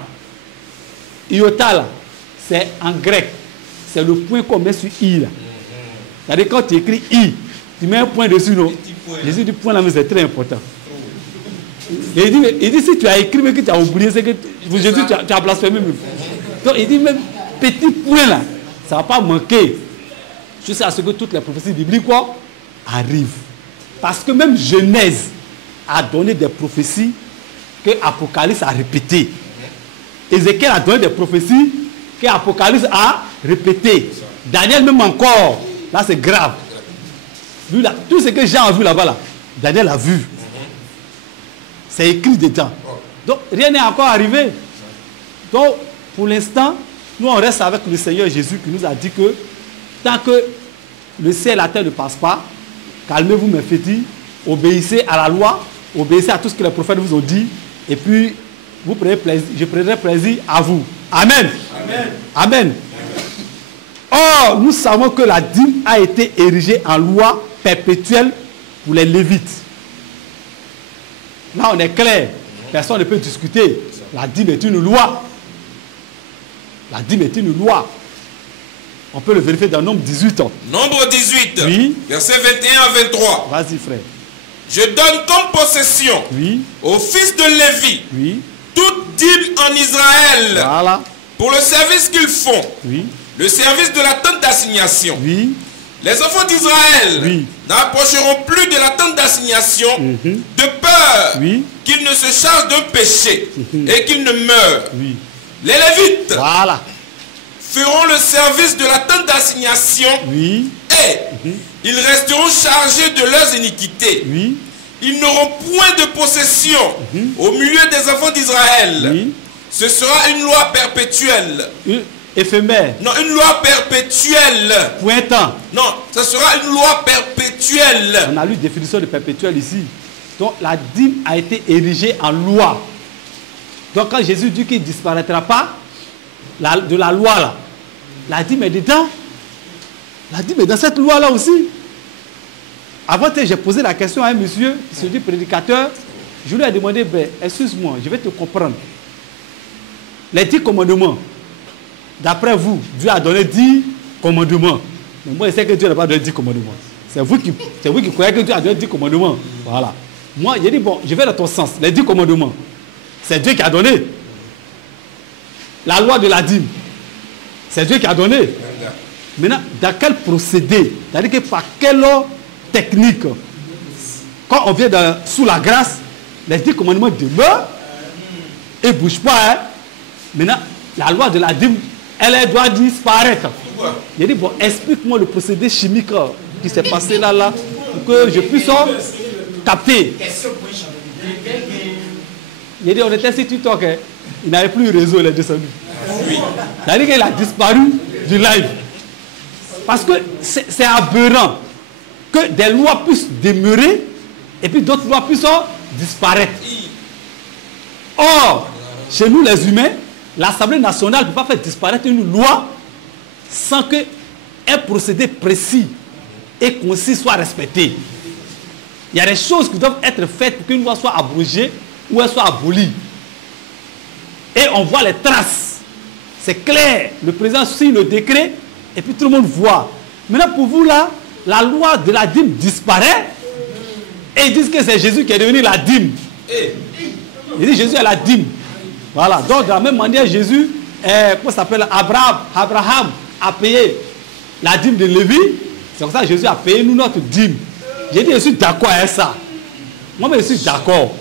Iota là, c'est en grec. C'est le point qu'on met sur I là. C'est-à-dire quand tu écris I, tu mets un point dessus, non? Jésus dit point là, mais c'est très important. Et il dit si tu as écrit mais que tu as oublié, c'est que Jésus tu as blasphémé même. Donc il dit même petit point là, ça ne va pas manquer. Jusqu'à ce que toutes les prophéties bibliques quoi, arrivent. Parce que même Genèse a donné des prophéties que Apocalypse a répétées. Ézéchiel a donné des prophéties que Apocalypse a répétées. Daniel même encore. Là c'est grave. Lui, là, tout ce que Jean a vu là-bas, là, Daniel a vu. C'est écrit dedans. Donc rien n'est encore arrivé. Donc pour l'instant, nous on reste avec le Seigneur Jésus qui nous a dit que tant que le ciel et la terre ne passent pas, calmez-vous mes fétis, obéissez à la loi, obéissez à tout ce que les prophètes vous ont dit, et puis vous prenez plaisir, je prendrai plaisir à vous. Amen. Amen. Amen. Or, nous savons que la dîme a été érigée en loi perpétuelle pour les Lévites. Là, on est clair. Personne ne peut discuter. La dîme est une loi. La dîme est une loi. On peut le vérifier dans Nombre 18. Nombre 18, oui. Verset 21 à 23. Vas-y, frère. Je donne comme possession oui. aux fils de Lévi oui. toute dîme en Israël voilà. pour le service qu'ils font, oui. le service de la tente d'assignation. Oui. Les enfants d'Israël oui. n'approcheront plus de la tente d'assignation de peur oui. qu'ils ne se chargent d'un péché et qu'ils ne meurent. Oui. Les Lévites voilà. feront le service de la tente d'assignation oui. et ils resteront chargés de leurs iniquités. Oui. Ils n'auront point de possession au milieu des enfants d'Israël. Oui. Ce sera une loi perpétuelle. Éphémère. Non, une loi perpétuelle. Pointant. Non, ce sera une loi perpétuelle. On a lu définition de perpétuelle ici. Donc la dîme a été érigée en loi. Donc quand Jésus dit qu'il ne disparaîtra pas de la loi là, la dîme est dedans. La dîme est dans cette loi là aussi. Avant, j'ai posé la question à un monsieur qui se dit prédicateur. Je lui ai demandé, ben, excuse-moi, je vais te comprendre. Les 10 commandements, d'après vous, Dieu a donné 10 commandements. Mais moi, je sais que Dieu n'a pas donné 10 commandements. C'est vous qui croyez que Dieu a donné 10 commandements. Voilà. Moi, j'ai dit, bon, je vais dans ton sens. Les 10 commandements, c'est Dieu qui a donné. La loi de la dîme, c'est Dieu qui a donné. Maintenant, dans quel procédé, c'est-à-dire que par quelle technique, quand on vient sous la grâce, les 10 commandements demeurent et ne bougent pas. Hein? Maintenant, la loi de la dîme, elle doit disparaître. Il dit, bon, explique-moi le procédé chimique qui s'est passé là, pour que je puisse capter. Il dit, on était sur TikTok, hein? Il n'avait plus de réseau, il est descendu. C'est-à-dire qu'il a disparu du live. Parce que c'est aberrant que des lois puissent demeurer et puis d'autres lois puissent disparaître. Or, chez nous les humains, l'Assemblée nationale ne peut pas faire disparaître une loi sans qu'un procédé précis et concis soit respecté. Il y a des choses qui doivent être faites pour qu'une loi soit abrogée ou elle soit abolie. Et on voit les traces. C'est clair. Le président signe le décret et puis tout le monde voit. Maintenant pour vous là, la loi de la dîme disparaît et ils disent que c'est Jésus qui est devenu la dîme. Ils disent Jésus est la dîme. Voilà. Donc de la même manière, Jésus, comment ça s'appelle, Abraham a payé la dîme de Lévi. C'est comme ça que Jésus a payé nous notre dîme. J'ai dit je suis d'accord avec ça. Moi je suis d'accord.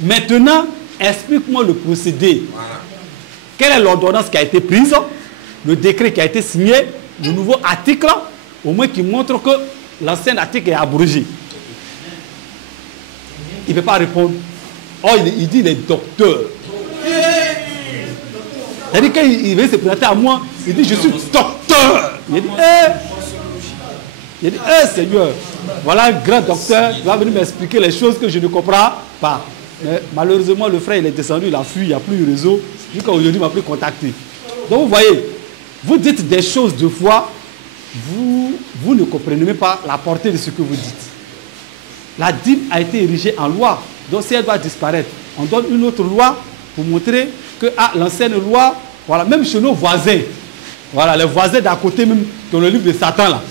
Maintenant, explique-moi le procédé. Voilà. Quelle est l'ordonnance qui a été prise, le décret qui a été signé, le nouveau article, au moins qui montre que l'ancien article est abrogé. Il ne peut pas répondre. Oh, il dit les docteurs. C'est-à-dire qu'il veut se présenter à moi, il dit je suis docteur. Il dit, Seigneur, voilà un grand docteur, il va venir m'expliquer les choses que je ne comprends pas. Mais malheureusement, le frère il est descendu, il a fui, il n'y a plus de réseau. Jusqu'à aujourd'hui, il ne m'a plus contacté. Donc vous voyez, vous dites des choses deux fois, vous ne comprenez même pas la portée de ce que vous dites. La dîme a été érigée en loi, donc si elle doit disparaître, on donne une autre loi pour montrer que l'ancienne loi Voilà, même chez nos voisins. Voilà, les voisins d'à côté même, dans le livre de Satan là.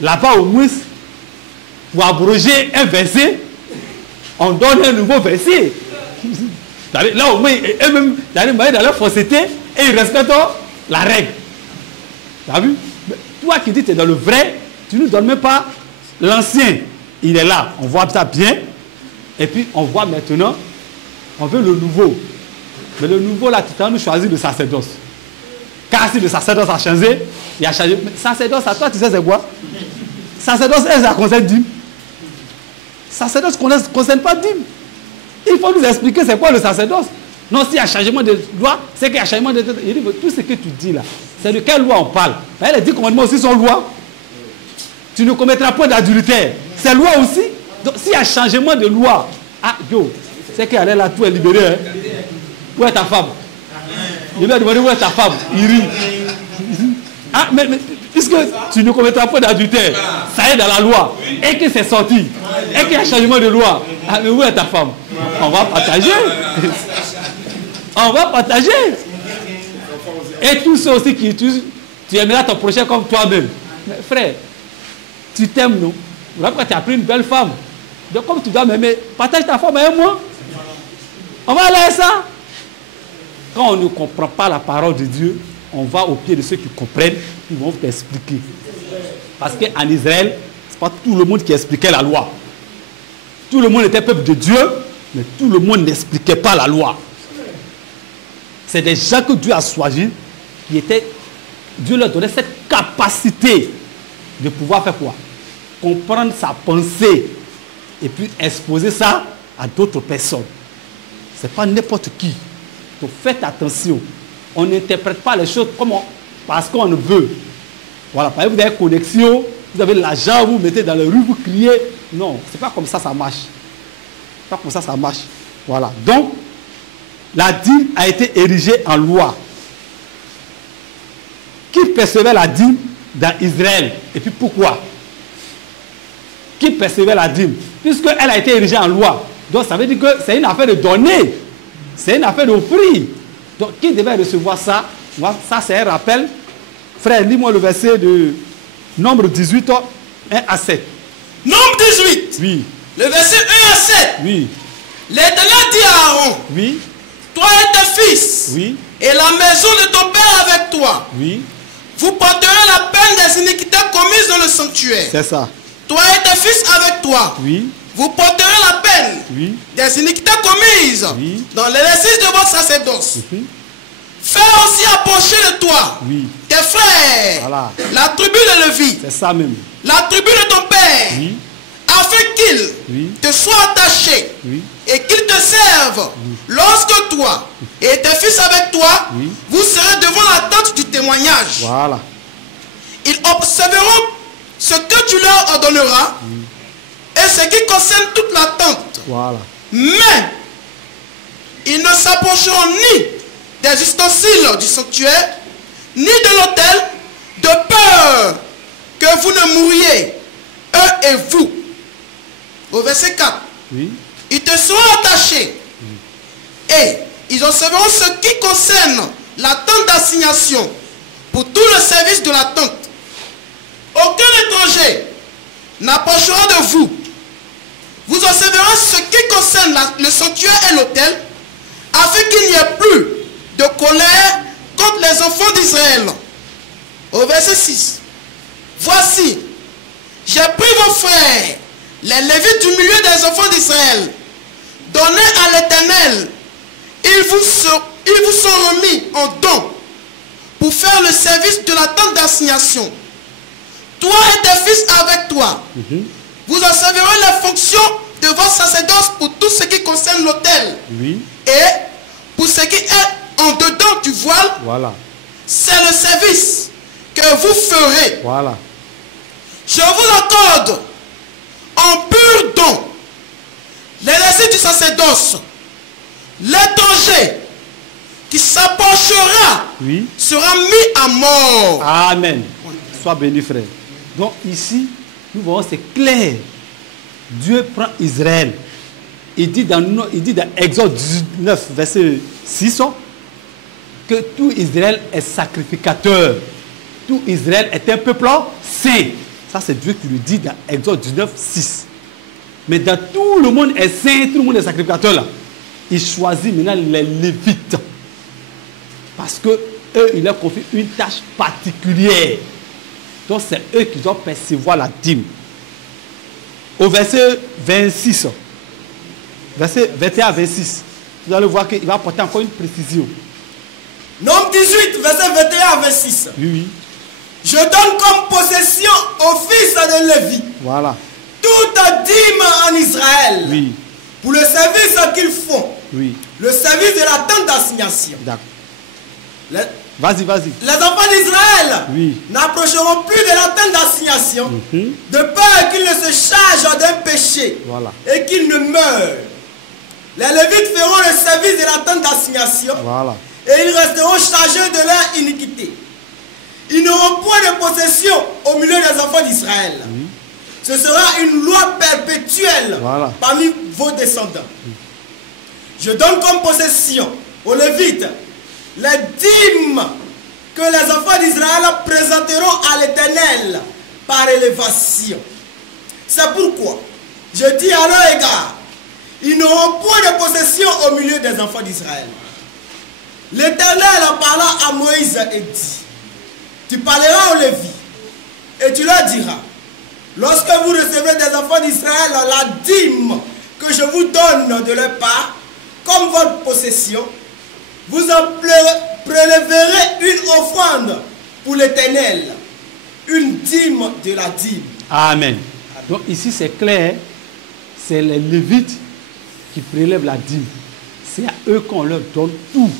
Là-bas au moins, pour abroger un verset, on donne un nouveau verset. Là au moins, eux-mêmes, dans leur fausseté, et ils respectent la règle. Tu as vu? Toi qui dis que tu es dans le vrai, tu ne nous donnes même pas l'ancien. Il est là, on voit ça bien. Et puis on voit maintenant, on veut le nouveau. Mais le nouveau là, tu as nous choisi le sacerdoce. Car si le sacerdoce a changé, il a changé. Mais sacerdoce, à toi, tu sais c'est quoi? Sacerdoce, ça concerne dîme. Sacerdoce ne concerne pas dîme. Il faut nous expliquer c'est quoi le sacerdoce. Non, s'il y a changement de loi, c'est qu'il y a changement de... Il dit, tout ce que tu dis là, c'est de quelle loi on parle? Les 10 commandements aussi sont loi. Tu ne commettras pas d'adultère. C'est loi aussi. Donc, s'il y a changement de loi, ah, yo, c'est qu'elle est là, tout est libéré. Hein? Où est ta femme? Il lui a demandé où est ta femme? Il rit. Ah, mais puisque tu ne commettras pas d'adultère, ça est dans la loi, et que c'est sorti, et qu'il y a changement de loi, ah, mais où est ta femme? On va partager. On va partager. Et tous ceux aussi qui tu aimeras ton prochain comme toi-même. Mais frère, tu t'aimes, non? Voilà pourquoi tu as pris une belle femme. Donc comme tu dois m'aimer, partage ta femme avec moi. On va aller à ça. Quand on ne comprend pas la parole de Dieu, on va au pied de ceux qui comprennent, ils vont t'expliquer. Parce qu'en Israël, ce n'est pas tout le monde qui expliquait la loi. Tout le monde était peuple de Dieu, mais tout le monde n'expliquait pas la loi. C'est des gens que Dieu a choisis, qui étaient, Dieu leur donnait cette capacité de pouvoir faire quoi? Comprendre sa pensée et puis exposer ça à d'autres personnes. Ce n'est pas n'importe qui. Donc faites attention. On n'interprète pas les choses comme parce qu'on veut. Voilà, par exemple, vous avez connexion, vous avez l'argent, vous mettez dans les rues, vous criez. Non, c'est pas comme ça ça marche. C'est pas comme ça ça marche. Voilà. Donc, la dîme a été érigée en loi. Qui percevait la dîme dans Israël? Et puis pourquoi? Qui percevait la dîme? Puisqu'elle a été érigée en loi. Donc ça veut dire que c'est une affaire de donner. C'est une affaire d'offrir. Donc qui devait recevoir ça? Ça c'est un rappel. Frère, lis-moi le verset de Nombre 18, 1 à 7. Nombre 18. Oui. Le verset 1 à 7. Oui. L'Éternel dit à Aaron, Oui. toi et tes fils, Oui. et la maison de ton père avec toi, Oui. vous porterez la peine des iniquités commises dans le sanctuaire. C'est ça. Toi et tes fils avec toi, Oui. vous porterez la peine Oui. des iniquités commises Oui. dans l'exercice de votre sacerdoce. Fais aussi approcher de toi Oui. tes frères, Voilà. la tribu de Lévi, C'est ça même. la tribu de ton père, Oui. afin qu'ils Oui. te soient attachés Oui. et qu'ils te servent lorsque toi et tes fils avec toi, Oui. vous serez devant la tente du témoignage. Voilà. Ils observeront ce que tu leur ordonneras et ce qui concerne toute la tente. Voilà. Mais ils ne s'approcheront ni des ustensiles du sanctuaire, ni de l'autel, de peur que vous ne mouriez, eux et vous. Au verset 4. Oui. Ils te seront attachés et ils observeront ce qui concerne la tente d'assignation pour tout le service de la tente. Aucun étranger n'approchera de vous. Vous observerez ce qui concerne le sanctuaire et l'autel, afin qu'il n'y ait plus de colère contre les enfants d'Israël. Au verset 6. Voici, j'ai pris vos frères, les Lévites du milieu des enfants d'Israël. Donnez à l'Éternel. Ils vous sont remis en don pour faire le service de la tente d'assignation. Toi et tes fils avec toi. Vous observerez les fonctions de votre sacerdoce pour tout ce qui concerne l'autel. Oui. Et pour ce qui est en dedans du voile, Voilà. c'est le service que vous ferez. Voilà. Je vous accorde en pur don l'exercice du sacerdoce. L'étranger qui s'approchera Oui. sera mis à mort. Amen. Sois béni, frère. Donc ici, nous voyons, c'est clair. Dieu prend Israël. Il dit dans Exode 19, verset 6, que tout Israël est sacrificateur. Tout Israël est un peuple saint. Ça, c'est Dieu qui le dit dans Exode 19, 6. Mais dans tout le monde est saint, tout le monde est sacrificateur là. Il choisit maintenant les Lévites. Parce que eux, il leur confie une tâche particulière. Donc, c'est eux qui doivent percevoir la dîme. Au verset 26, verset 21 à 26, vous allez voir qu'il va apporter encore une précision. Nombre 18, verset 21 à 26. Oui, oui. Je donne comme possession aux fils de Lévi Voilà. toute dîme en Israël, Oui. pour le service qu'ils font, Oui. le service de la tente d'assignation. D'accord. Les, Vas-y, vas-y. les enfants d'Israël Oui. n'approcheront plus de la tente d'assignation Mhm. de peur qu'ils ne se chargent d'un péché Voilà. et qu'ils ne meurent. Les Lévites feront le service de la tente d'assignation Voilà. et ils resteront chargés de leur iniquité. Ils n'auront point de possession au milieu des enfants d'Israël. Ce sera une loi perpétuelle Voilà. parmi vos descendants. Je donne comme possession aux Lévites les dîmes que les enfants d'Israël présenteront à l'Éternel par élévation. C'est pourquoi je dis à leur égard, ils n'auront point de possession au milieu des enfants d'Israël. L'Éternel en parla à Moïse et dit, tu parleras aux Lévites et tu leur diras, lorsque vous recevrez des enfants d'Israël la dîme que je vous donne de leur part, comme votre possession, vous en prélèverez une offrande pour l'Éternel, une dîme de la dîme. Amen. Donc ici c'est clair, c'est les Lévites qui prélèvent la dîme. C'est à eux qu'on leur donne tout.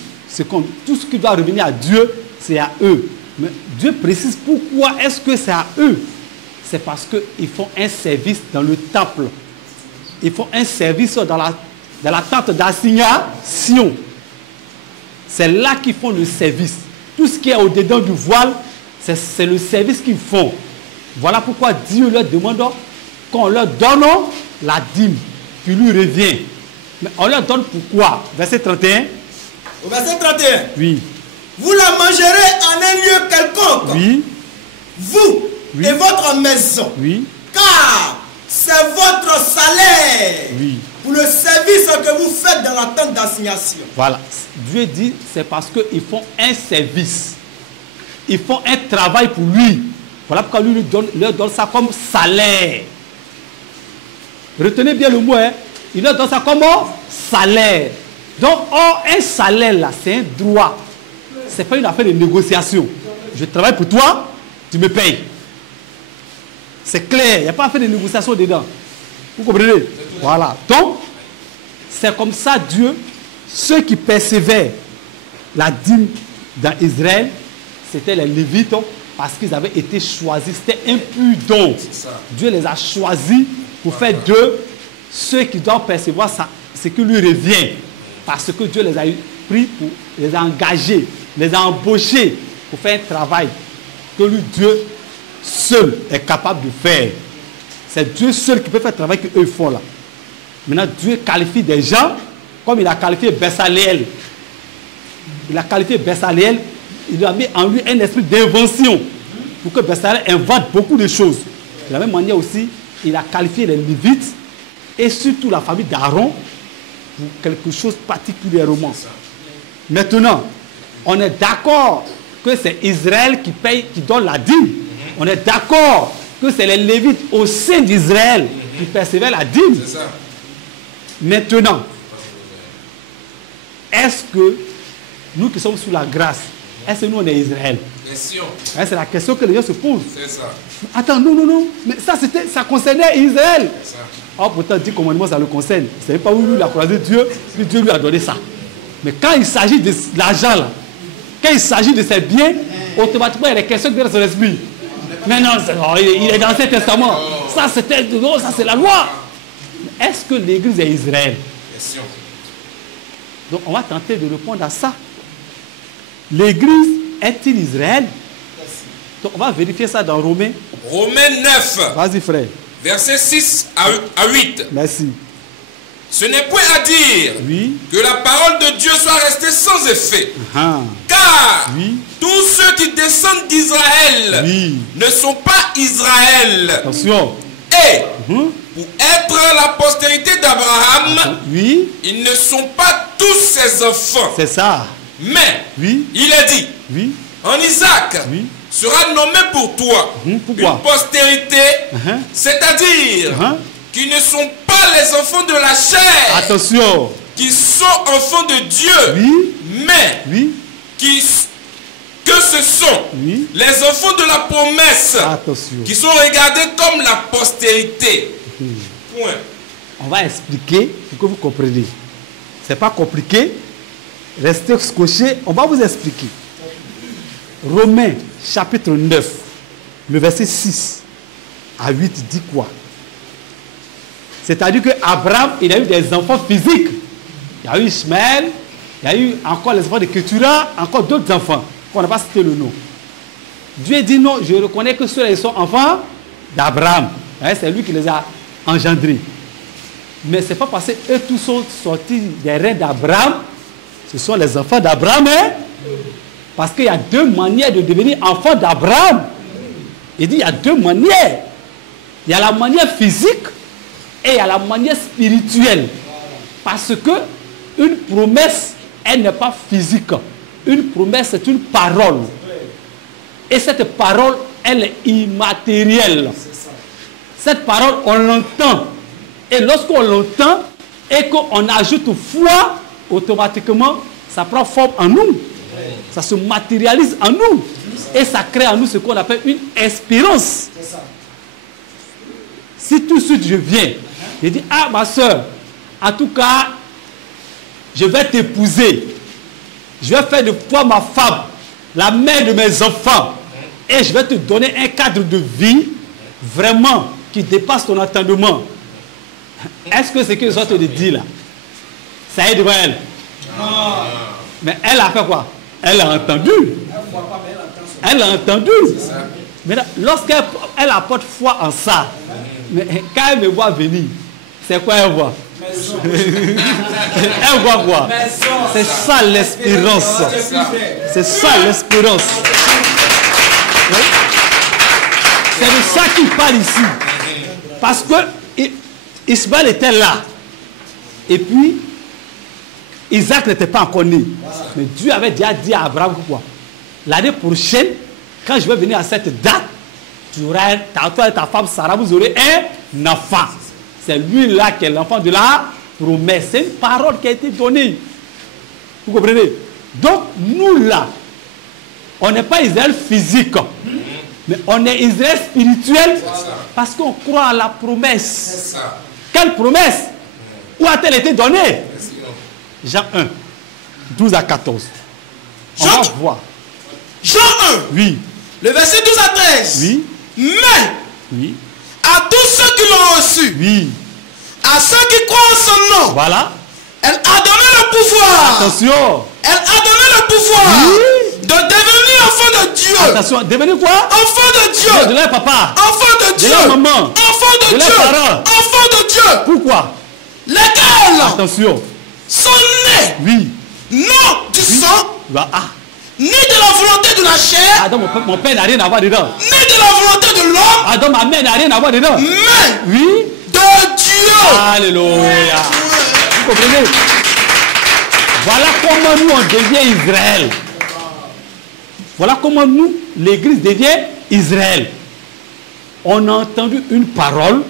Tout ce qui doit revenir à Dieu, c'est à eux. Mais Dieu précise pourquoi est-ce que c'est à eux. C'est parce qu'ils font un service dans le temple. Ils font un service dans la tente d'assignation. C'est là qu'ils font le service. Tout ce qui est au-dedans du voile, c'est le service qu'ils font. Voilà pourquoi Dieu leur demande qu'on leur donne la dîme qui lui revient. Mais on leur donne pourquoi? Verset 31. Au verset 31. Oui. Vous la mangerez en un lieu quelconque. Oui. Vous Oui. et votre maison. Oui. Car c'est votre salaire Oui. pour le service que vous faites dans la tente d'assignation. Voilà. Dieu dit c'est parce qu'ils font un service. Ils font un travail pour lui. Voilà pourquoi lui leur donne ça comme salaire. Retenez bien le mot, hein. Il leur donne ça comme salaire. Donc, un salaire là, c'est un droit. Ce n'est pas une affaire de négociation. Je travaille pour toi, tu me payes. C'est clair, il n'y a pas affaire de négociation dedans. Vous comprenez? Voilà. Donc, c'est comme ça Dieu, ceux qui percevaient la dîme dans Israël, c'était les Lévites parce qu'ils avaient été choisis. C'était un pur don. Dieu les a choisis pour faire d'eux ceux qui doivent percevoir ça, ce qui lui revient. Parce que Dieu les a pris, pour les a engagés, les a embauchés pour faire un travail que lui, Dieu seul est capable de faire. C'est Dieu seul qui peut faire le travail qu'eux font là. Maintenant, Dieu qualifie des gens comme il a qualifié Bessaleel. Il a qualifié Bessaleel, il a mis en lui un esprit d'invention pour que Bessaleel invente beaucoup de choses. De la même manière aussi, il a qualifié les Lévites et surtout la famille d'Aaron pour quelque chose particulièrement. Maintenant, on est d'accord que c'est Israël qui paye, qui donne la dîme. On est d'accord que c'est les Lévites au sein d'Israël qui percevaient la dîme. Maintenant, est-ce que nous qui sommes sous la grâce, est-ce que nous on est Israël? Question. C'est la question que les gens se posent. C'est ça. Attends, non. Mais ça concernait Israël. C'est ça. Oh, pourtant, 10 commandements, ça le concerne. Vous ne savez pas où lui, il a croisé Dieu, puis Dieu lui a donné ça. Mais quand il s'agit de l'argent, là, quand il s'agit de ses biens, automatiquement, il y a des questions qui viennent dans son esprit. Mais non, il est dans l'Ancien Testament. Ça, c'est la loi. Est-ce que l'Église est Israël? Question. Donc, on va tenter de répondre à ça. L'Église est-il Israël? Donc, on va vérifier ça dans Romains. Romains 9, Vas-y, frère. versets 6 à 8. Merci. Ce n'est point à dire Oui. que la parole de Dieu soit restée sans effet. Ah. Car Car Oui. tous ceux qui descendent d'Israël Oui. ne sont pas Israël. Attention. Et Hein? pour être la postérité d'Abraham, Oui. ils ne sont pas tous ses enfants. C'est ça. Mais Oui. il est dit, Oui. en Isaac Oui. sera nommé pour toi Pourquoi? une postérité, Uh-huh. c'est-à-dire Uh-huh. qui ne sont pas les enfants de la chair, Attention. qui sont enfants de Dieu, Oui. mais Oui. que ce sont Oui. les enfants de la promesse Attention. qui sont regardés comme la postérité. Point. On va expliquer pour que vous compreniez. C'est pas compliqué. Restez scotchés. On va vous expliquer. Romains chapitre 9, le verset 6 à 8 dit quoi? C'est-à-dire qu'Abraham, il a eu des enfants physiques. Il y a eu Ishmaël, il y a eu encore les enfants de Ketura, encore d'autres enfants, qu'on n'a pas cité le nom. Dieu dit non, je reconnais que ceux-là sont enfants d'Abraham. C'est lui qui les a engendrés. Mais ce n'est pas parce qu'eux tous sont sortis des reins d'Abraham, ce sont les enfants d'Abraham. Hein? Parce qu'il y a deux manières de devenir enfant d'Abraham. Il dit il y a deux manières. Il y a la manière physique et il y a la manière spirituelle. Parce que une promesse, elle n'est pas physique. Une promesse, c'est une parole. Et cette parole, elle est immatérielle. Cette parole, on l'entend. Et lorsqu'on l'entend et qu'on ajoute foi, automatiquement, ça prend forme en nous. Ça se matérialise en nous. Et ça crée en nous ce qu'on appelle une espérance. Si tout de suite je viens, je dis, ah ma soeur, en tout cas, je vais t'épouser. Je vais faire de toi ma femme, la mère de mes enfants. Et je vais te donner un cadre de vie vraiment qui dépasse ton entendement. Est-ce que c'est que les autres te disent là? Ça aide elle? Non. Mais elle a fait quoi? Elle a entendu. Elle a entendu. Mais lorsqu'elle apporte foi en ça, mais quand elle me voit venir, c'est quoi elle voit? Elle voit quoi? C'est ça l'espérance. C'est ça l'espérance. Oui? C'est de ça qu'il parle ici. Parce que Ismaël était là. Et puis, Isaac n'était pas encore né. Mais Dieu avait déjà dit à Abraham quoi? L'année prochaine, quand je vais venir à cette date, tu auras, toi et ta femme Sarah, vous aurez un enfant. C'est lui-là qui est l'enfant de la promesse. C'est une parole qui a été donnée. Vous comprenez? Donc, nous là, on n'est pas Israël physique, mais on est Israël spirituel parce qu'on croit à la promesse. Quelle promesse? Où a-t-elle été donnée? Jean 1, 12 à 14. On va voir. Jean 1, oui. Le verset 12 à 13. Oui. Mais Oui. à tous ceux qui l'ont reçu, Oui. à ceux qui croient en son nom, Voilà. elle a donné le pouvoir. Attention. Elle a donné le pouvoir Oui. de devenir enfant de Dieu. Attention. Devenez quoi? Enfant de Dieu. De leur papa. Enfant de Dieu. leur maman. Enfant de De leurs Dieu. parents. Enfant de Dieu. Pourquoi? Lesquels Attention. sont nés Oui. non du sang, Bah, ah. ni de la volonté de la chair, Ah, donc mon père n'a rien à voir dedans. ni de la volonté de l'homme, Ah, donc ma mère n'a rien à voir dedans. mais Oui. de Dieu. Alléluia. Vous comprenez? Voilà comment nous on devient Israël. Voilà comment nous, l'Église devient Israël. On a entendu une parole,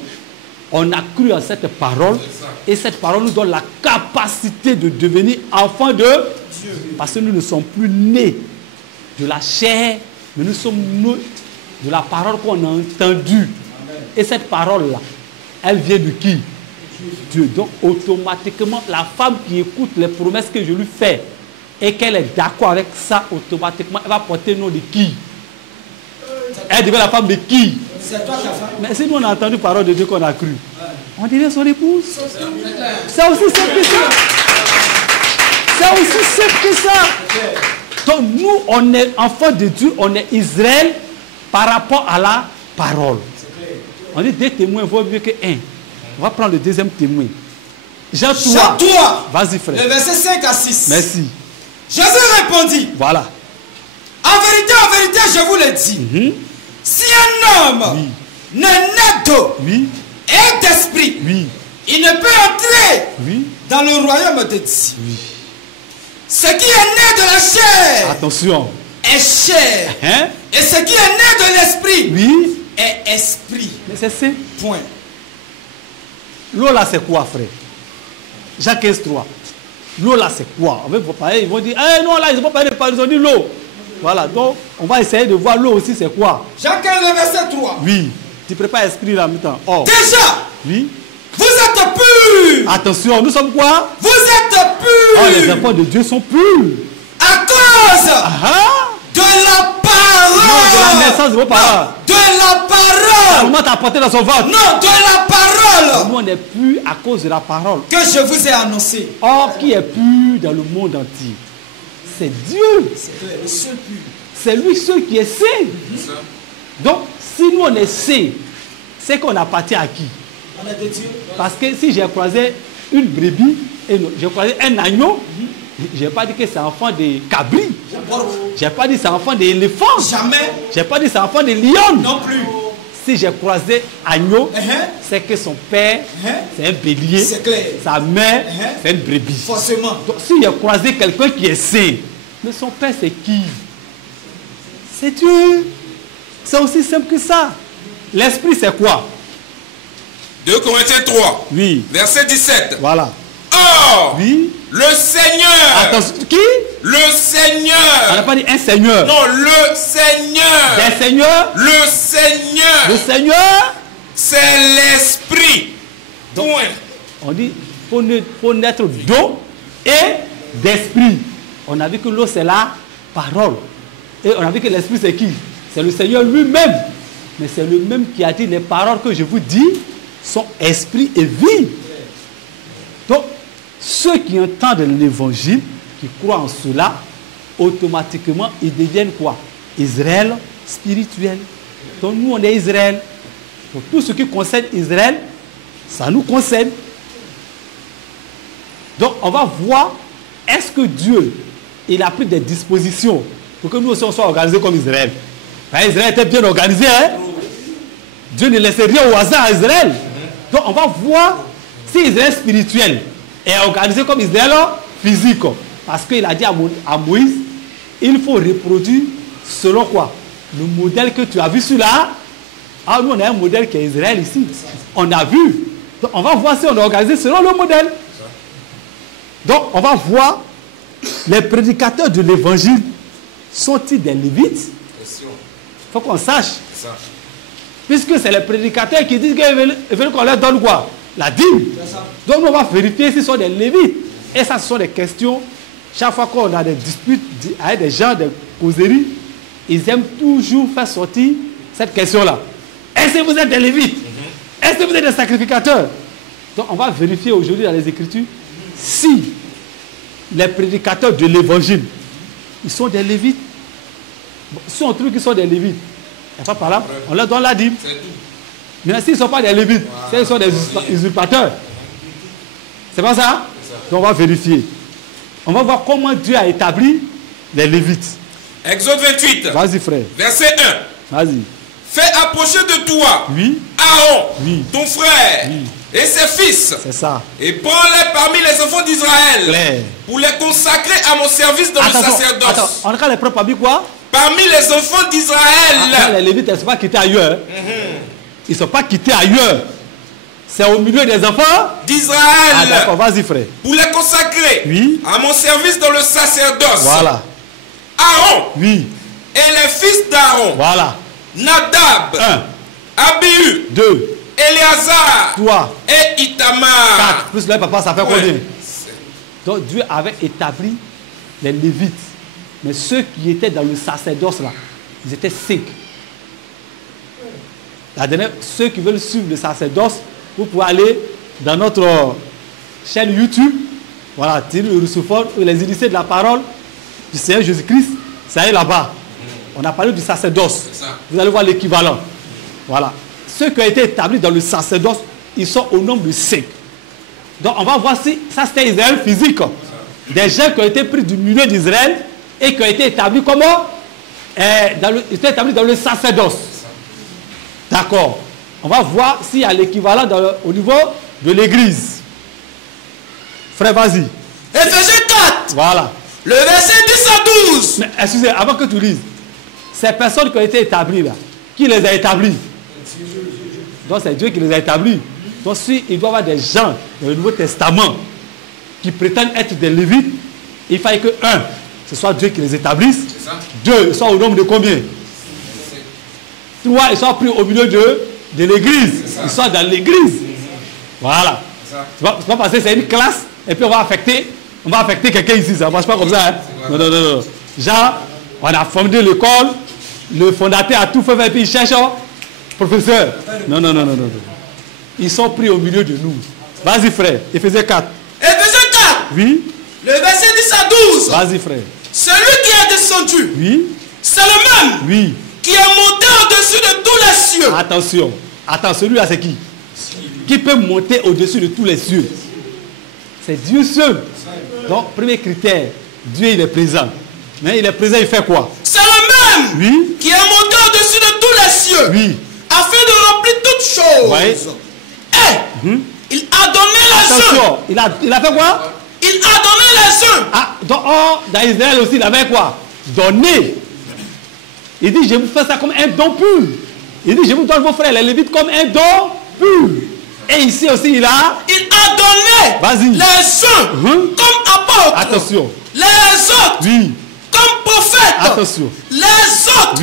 on a cru à cette parole, et cette parole nous donne la capacité de devenir enfants de Dieu. Parce que nous ne sommes plus nés de la chair, mais nous sommes nés de la parole qu'on a entendue. Et cette parole-là, elle vient de qui? Dieu. Donc automatiquement, la femme qui écoute les promesses que je lui fais et qu'elle est d'accord avec ça, automatiquement, elle va porter le nom de qui? Elle devient la femme de qui? C'est toi ta femme. Mais si nous on a entendu parole de Dieu qu'on a cru, on devient son épouse. C'est aussi simple que ça. C'est aussi simple que ça. Donc nous, on est enfants de Dieu, on est Israël par rapport à la parole. On dit deux témoins, il vaut mieux que un. On va prendre le deuxième témoin. Jean 3. Jean 3. Vas-y frère. Le verset 5 à 6. Merci. Jésus répondit. Voilà. en vérité, je vous le dis. Si un homme ne naît d'eau et d'esprit, il ne peut entrer dans le royaume de Dieu. Ce qui est né de la chair, attention, est chair. Hein? Et ce qui est né de l'esprit est esprit. Mais c'est simple. Point. L'eau là, c'est quoi, frère? Jacques 15:3. L'eau là, c'est quoi? On va parler, ils vont dire, eh non, là, ils ne vont pas parler de parole, ils ont dit l'eau. Voilà, donc on va essayer de voir l'eau aussi, c'est quoi? Jacques 15, verset 3. Oui, tu prépares l'esprit là en même temps. Oh. Déjà, Oui. vous êtes purs. Attention, nous sommes quoi? Vous êtes purs. Oh, les enfants de Dieu sont purs. À cause de la parole. Non, de la naissance de vos parents. De la parole. Comment t'as porté dans son ventre? Non, de la parole. Nous, on est purs à cause de la parole. Que je vous ai annoncé. Or, qui est pur dans le monde entier? C'est Dieu. C'est le seul pur. C'est lui seul qui est saint. Donc, si nous on est saint, c'est qu'on appartient à qui? On est de Dieu. Parce que si j'ai croisé une brebis et j'ai croisé un agneau, je n'ai pas dit que c'est enfant de cabri. Je n'ai pas dit c'est enfant d'éléphant. Jamais. Je n'ai pas dit c'est enfant de lion. Non plus. Si j'ai croisé agneau, c'est que son père, c'est un bélier. C'est clair. Sa mère, c'est une brebis. Forcément. Donc, si j'ai croisé quelqu'un qui est saint, mais son père, c'est qui? C'est Dieu. C'est aussi simple que ça. L'esprit, c'est quoi? 2 Corinthiens 3, Oui. verset 17. Voilà. Or, Oui. le Seigneur, Attention, qui? le On n'a Seigneur, pas dit un seigneur. non, le Seigneur, Un seigneur. le Le Seigneur, Seigneur. c'est l'Esprit. Point. On dit, faut naître d'eau et d'esprit. On a vu que l'eau, c'est la parole. Et on a vu que l'esprit, c'est qui? C'est le Seigneur lui-même. Mais c'est le même qui a dit les paroles que je vous dis sont esprit et vie. Donc, ceux qui entendent l'évangile, qui croient en cela, automatiquement, ils deviennent quoi? Israël spirituel. Donc, nous, on est Israël. Donc, tout ce qui concerne Israël, ça nous concerne. Donc, on va voir, est-ce que Dieu, il a pris des dispositions pour que nous aussi, on soit organisés comme Israël. Ben, Israël était bien organisé, hein? Dieu ne laissait rien au hasard à Israël. Donc, on va voir si Israël spirituel est organisé comme Israël physique. Parce qu'il a dit à Moïse, il faut reproduire selon quoi? Le modèle que tu as vu sur là. Ah, nous, on a un modèle qui est Israël ici. On a vu. Donc, on va voir si on est organisé selon le modèle. Donc, on va voir les prédicateurs de l'évangile sont-ils des Lévites? Il faut qu'on sache. Puisque c'est les prédicateurs qui disent qu'ils veulent qu'on leur donne quoi? La dîme. Donc, nous, on va vérifier s'ils sont des Lévites. Et ça, ce sont des questions. Chaque fois qu'on a des disputes avec des gens, des causeries, ils aiment toujours faire sortir cette question-là. Est-ce que vous êtes des Lévites? Est-ce que vous êtes des sacrificateurs? Donc, on va vérifier aujourd'hui dans les Écritures si les prédicateurs de l'évangile, ils sont des Lévites. Bon, si on trouve qu'ils sont des Lévites, il n'y a pas par là, on leur donne la dîme. Mais s'ils ne sont pas des Lévites, s'ils sont des usurpateurs, c'est pas ça? Donc, on va vérifier. On va voir comment Dieu a établi les Lévites. Exode 28, Vas-y, frère. verset 1. Vas-y. Fais approcher de toi Oui, Aaron, Oui. ton frère, Oui. et ses fils, c'est ça. et prends-les parmi les enfants d'Israël Clair. pour les consacrer à mon service dans le sacerdoce. Attends, on a les prendre parmi quoi? Parmi les enfants d'Israël. Les Lévites, ils ne sont pas quittés ailleurs. Ils ne sont pas quittés ailleurs. C'est au milieu des enfants. Ah, D'Israël. d'accord, vas-y, frère. Pour les consacrer Oui. à mon service dans le sacerdoce. Voilà. Aaron Oui. et les fils d'Aaron. Voilà. Nadab, 1, Abihu, 2, Éléazar 3, et 4. Itamar. Plus le papa, ça fait Ouais. combien? Donc Dieu avait établi les Lévites. Mais ceux qui étaient dans le sacerdoce là, ils étaient 5. La dernière, ceux qui veulent suivre le sacerdoce, vous pouvez aller dans notre chaîne YouTube. Voilà, Thierry le Rousseau, les initiés de la parole du Seigneur Jésus-Christ, ça est là-bas. On a parlé du sacerdoce. Vous allez voir l'équivalent. Voilà. Ceux qui ont été établis dans le sacerdoce, ils sont au nombre de 5. Donc on va voir si ça c'était Israël physique. Des gens qui ont été pris du milieu d'Israël et qui ont été établis comment? était établi dans le sacerdoce. D'accord. On va voir s'il y a l'équivalent au niveau de l'église. Frère, vas-y. Éphésiens 4. Voilà. Le verset 10 à 12. Mais excusez, avant que tu lises, ces personnes qui ont été établies là, qui les a établies? Donc c'est Dieu qui les a établis. Donc si il doit y avoir des gens dans le Nouveau Testament qui prétendent être des Lévites, il fallait que ce soit Dieu qui les établisse. 2, ils sont au nombre de combien? 3, ils sont pris au milieu de l'église. Ils sont dans l'église. Voilà. C'est pas parce que c'est une classe et puis on va affecter quelqu'un ici. Ça ne marche pas comme ça. Hein? Non. Genre, on a fondé l'école, le fondateur a tout fait et puis il cherche un professeur. Non. Ils sont pris au milieu de nous. Vas-y frère, Éphésiens 4. Éphésiens 4. Oui. Le verset 10 à 12. Vas-y frère. Celui qui est descendu. Oui. C'est le même. Oui. Qui est monté au-dessus de tous les cieux. Attention. Attends, celui-là c'est qui? Qui peut monter au-dessus de tous les cieux? C'est Dieu seul. Donc, premier critère, Dieu il est présent. Mais il est présent, il fait quoi? C'est le même. Oui. Qui est monté au-dessus de tous les cieux. Oui. Afin de remplir toutes choses. Ouais. Et il a donné les uns. Attention, il a fait quoi? Il a donné les uns. Ah, dans Israël aussi, il avait quoi? Donné. Il dit, je vous fais ça comme un don pur. Il dit, je vous donne vos frères les Lévites comme un don pur. Et ici aussi, il a donné les uns comme apôtres. Attention. Les autres comme prophètes. Attention. Les autres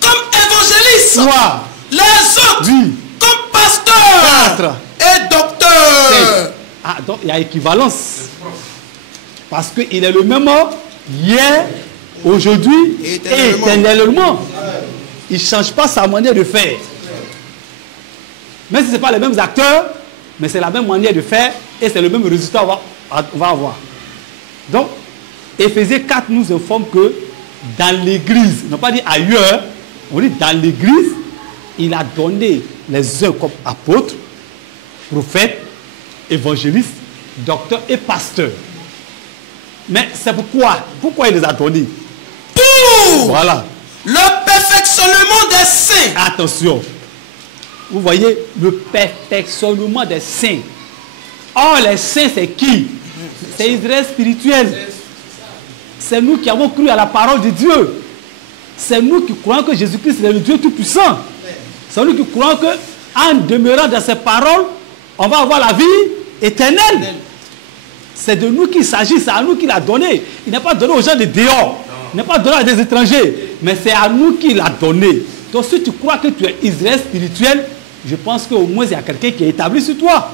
comme évangélistes. 3. Les autres comme pasteurs. 4. Et docteurs. Ah, donc il y a équivalence. Parce qu'il est le même hier, aujourd'hui et éternellement. Il ne change pas sa manière de faire. Même si ce n'est pas les mêmes acteurs, mais c'est la même manière de faire et c'est le même résultat qu'on va avoir. Donc, Éphésiens 4 nous informe que dans l'église, non pas dit ailleurs, on dit dans l'église, il a donné les uns comme apôtres, prophètes, évangélistes, docteurs et pasteurs. Mais c'est pourquoi il les a donnés? Pour voilà. Le perfectionnement des saints. Attention. Vous voyez, le perfectionnement des saints. Or, les saints, c'est qui? C'est Israël spirituel. C'est nous qui avons cru à la parole de Dieu. C'est nous qui croyons que Jésus-Christ est le Dieu Tout-Puissant. C'est nous qui croyons qu'en demeurant dans ses paroles, on va avoir la vie éternelle. C'est de nous qu'il s'agit, c'est à nous qu'il a donné. Il n'est pas donné aux gens de dehors. Il n'est pas donné à des étrangers. Mais c'est à nous qu'il a donné. Donc si tu crois que tu es Israël spirituel, je pense qu'au moins il y a quelqu'un qui est établi sur toi.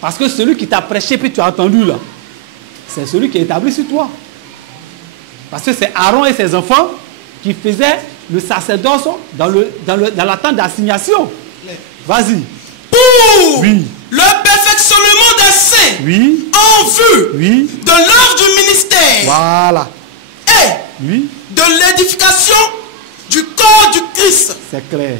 Parce que celui qui t'a prêché, puis tu as entendu là, c'est celui qui est établi sur toi. Parce que c'est Aaron et ses enfants qui faisaient le sacerdoce dans la tente d'assignation. Vas-y. Pour le perfectionnement des saints en vue de l'œuvre du ministère. Voilà. Et de l'édification du corps du Christ. C'est clair.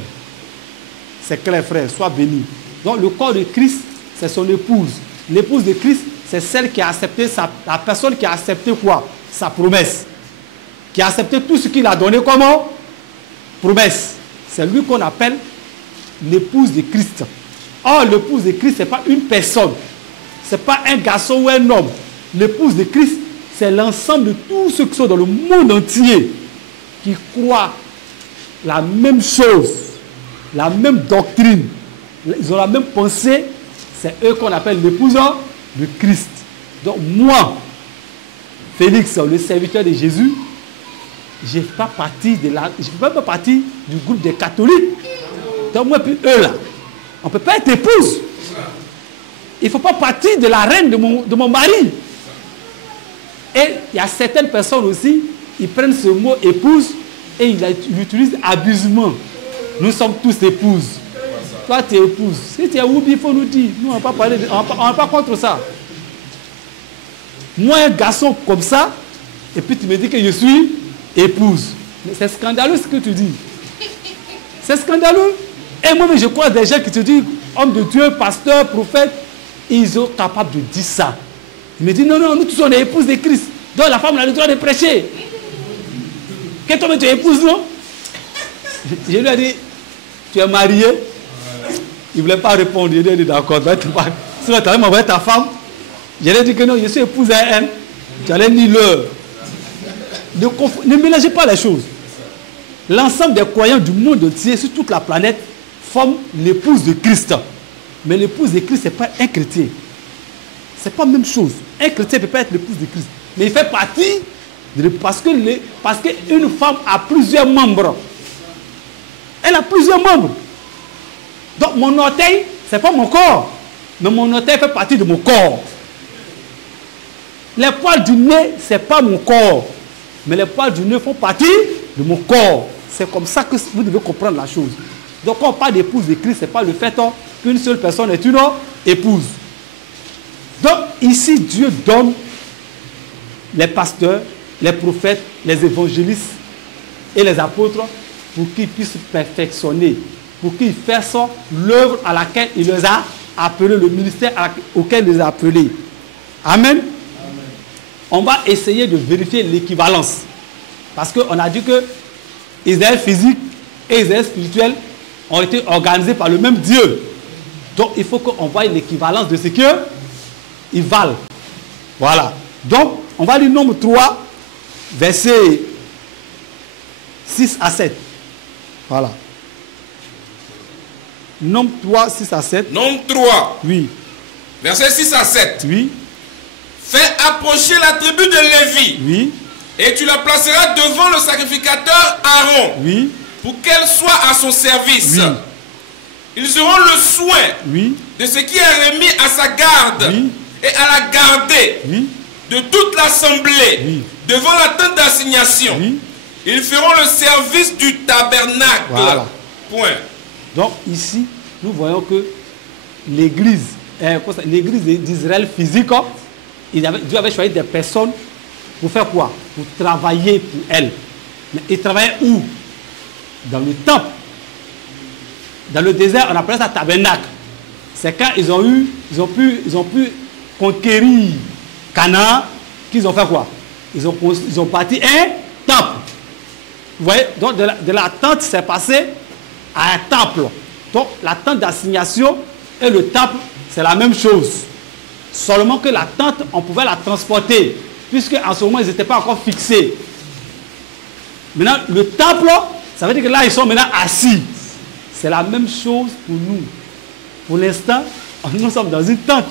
C'est clair, frère. Sois béni. Donc, le corps de Christ, c'est son épouse. L'épouse de Christ, c'est celle qui a accepté la personne qui a accepté quoi? Sa promesse. Qui a accepté tout ce qu'il a donné comme promesse. C'est lui qu'on appelle l'épouse de Christ. Or, l'épouse de Christ, ce n'est pas une personne. Ce n'est pas un garçon ou un homme. L'épouse de Christ, c'est l'ensemble de tous ceux qui sont dans le monde entier qui croient la même chose, la même doctrine. Ils ont la même pensée. C'est eux qu'on appelle l'épouse de Christ. Donc moi, Félix, le serviteur de Jésus, je ne fais pas partie du groupe des catholiques. Donc moi, puis eux là, on ne peut pas être épouse. Il ne faut pas partir de la reine de mon mari. Et il y a certaines personnes aussi, ils prennent ce mot épouse et ils l'utilisent abusivement. Nous sommes tous épouses. Toi, tu es épouse. Si tu es oublié, il faut nous dire. Nous, on n'a pas parlé, on n'est pas contre ça. Moi, un garçon comme ça, et puis tu me dis que je suis épouse. C'est scandaleux ce que tu dis. C'est scandaleux. Et moi, je crois des gens qui te disent, homme de Dieu, pasteur, prophète, ils sont capables de dire ça. Ils me disent, non, nous tous on est épouses de Christ. Donc la femme a le droit de prêcher. Que toi tu épouses, non? Je lui ai dit, tu es marié? Il ne voulait pas répondre. Je lui ai dit, d'accord, si tu allais m'envoyer ta femme, je lui ai dit que non, je suis épouse à elle. Tu allais ni l'heure. Ne mélangez pas les choses. L'ensemble des croyants du monde entier, sur toute la planète, forment l'épouse de Christ. Mais l'épouse de Christ, ce n'est pas un chrétien. Ce n'est pas la même chose. Un chrétien ne peut pas être l'épouse de Christ. Mais il fait partie, parce qu'une femme a plusieurs membres. Elle a plusieurs membres. Donc mon orteil, ce n'est pas mon corps. Mais mon orteil fait partie de mon corps. Les poils du nez, ce n'est pas mon corps. Mais les poils du nez font partie de mon corps. C'est comme ça que vous devez comprendre la chose. Donc quand on parle d'épouse de Christ, ce n'est pas le fait qu'une seule personne est une épouse. Donc ici, Dieu donne les pasteurs, les prophètes, les évangélistes et les apôtres pour qu'ils puissent perfectionner, pour qu'ils fassent l'œuvre à laquelle il les a appelés, le ministère auquel il les a appelés. Amen. Amen. On va essayer de vérifier l'équivalence. Parce qu'on a dit que Israël physique et Israël spirituel ont été organisés par le même Dieu. Donc il faut qu'on voie l'équivalence de ce qu'ils valent. Voilà. Donc on va lire Nombre 3, versets 6 à 7. Voilà. Nombre 3, 6 à 7. Nombre 3. Oui. Versets 6 à 7. Oui. Fais approcher la tribu de Lévi. Oui. Et tu la placeras devant le sacrificateur Aaron. Oui. Pour qu'elle soit à son service. Oui. Ils auront le soin Oui. de ce qui est remis à sa garde. Oui. Et à la garder. Oui. De toute l'assemblée. Oui. Devant la tente d'assignation. Oui. Ils feront le service du tabernacle. Voilà. Point. Donc ici, nous voyons que l'église d'Israël physique, Dieu avait choisi des personnes pour faire quoi? Pour travailler pour elle. Mais ils travaillaient où? Dans le temple. Dans le désert, on appelle ça tabernacle. C'est quand ils ont pu conquérir Canaan, qu'ils ont fait quoi? Ils ont bâti un temple. Vous voyez? Donc de la tente, c'est passé à un temple. Donc la tente d'assignation et le temple, c'est la même chose. Seulement que la tente, on pouvait la transporter, puisque en ce moment, ils n'étaient pas encore fixés. Maintenant, le temple, ça veut dire que là, ils sont maintenant assis. C'est la même chose pour nous. Pour l'instant, nous sommes dans une tente.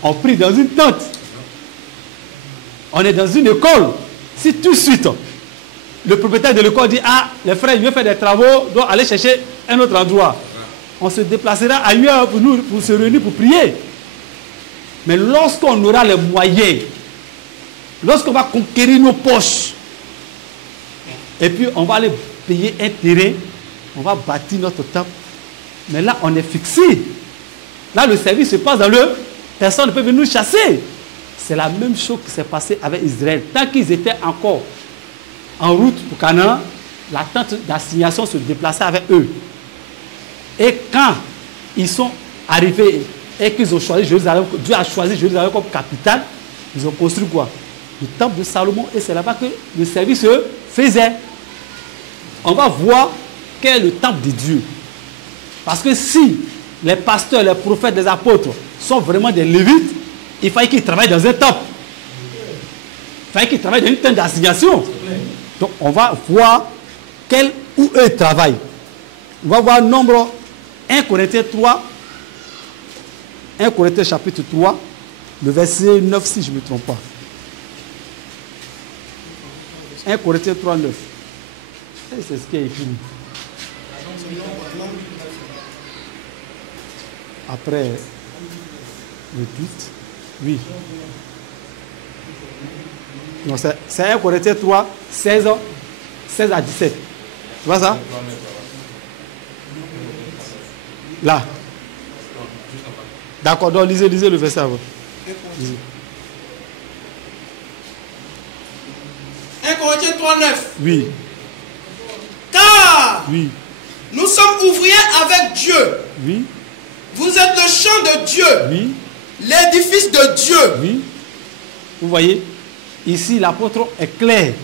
On prie dans une tente. On est dans une école. Si tout de suite, le propriétaire de l'école dit, ah, les frères, il veut faire des travaux, doit aller chercher un autre endroit. On se déplacera ailleurs pour se réunir pour prier. Mais lorsqu'on aura les moyens, lorsqu'on va conquérir nos poches, et puis on va aller payer un terrain, on va bâtir notre temple. Mais là, on est fixé. Là, le service se passe dans le... Personne ne peut venir nous chasser. C'est la même chose qui s'est passée avec Israël. Tant qu'ils étaient encore en route pour Canaan, la tente d'assignation se déplaçait avec eux. Et quand ils sont arrivés et qu'ils ont choisi Jérusalem, Dieu a choisi Jérusalem comme capitale, ils ont construit quoi? Le temple de Salomon, et c'est là-bas que le service se faisait. On va voir quel est le temple de Dieu. Parce que si les pasteurs, les prophètes, les apôtres sont vraiment des lévites, il fallait qu'ils travaillent dans un temple. Il fallait qu'ils travaillent dans une tente d'assignation. Donc on va voir où eux travaillent. On va voir Nombre 1 Corinthiens 3. 1 Corinthiens chapitre 3, le verset 9 si je ne me trompe pas. 1 Corinthiens 3, 9. C'est ce qui est écrit. Après le 8. Oui. Non, c'est 1 Corinthiens 3, 16 à 17. Tu vois ça? Là. D'accord, donc lisez le verset avant. 1 Corinthiens 3, 9. Oui. Car Oui. nous sommes ouvriers avec Dieu. Oui. Vous êtes le champ de Dieu. Oui. L'édifice de Dieu. Oui. Vous voyez, ici l'apôtre est clair.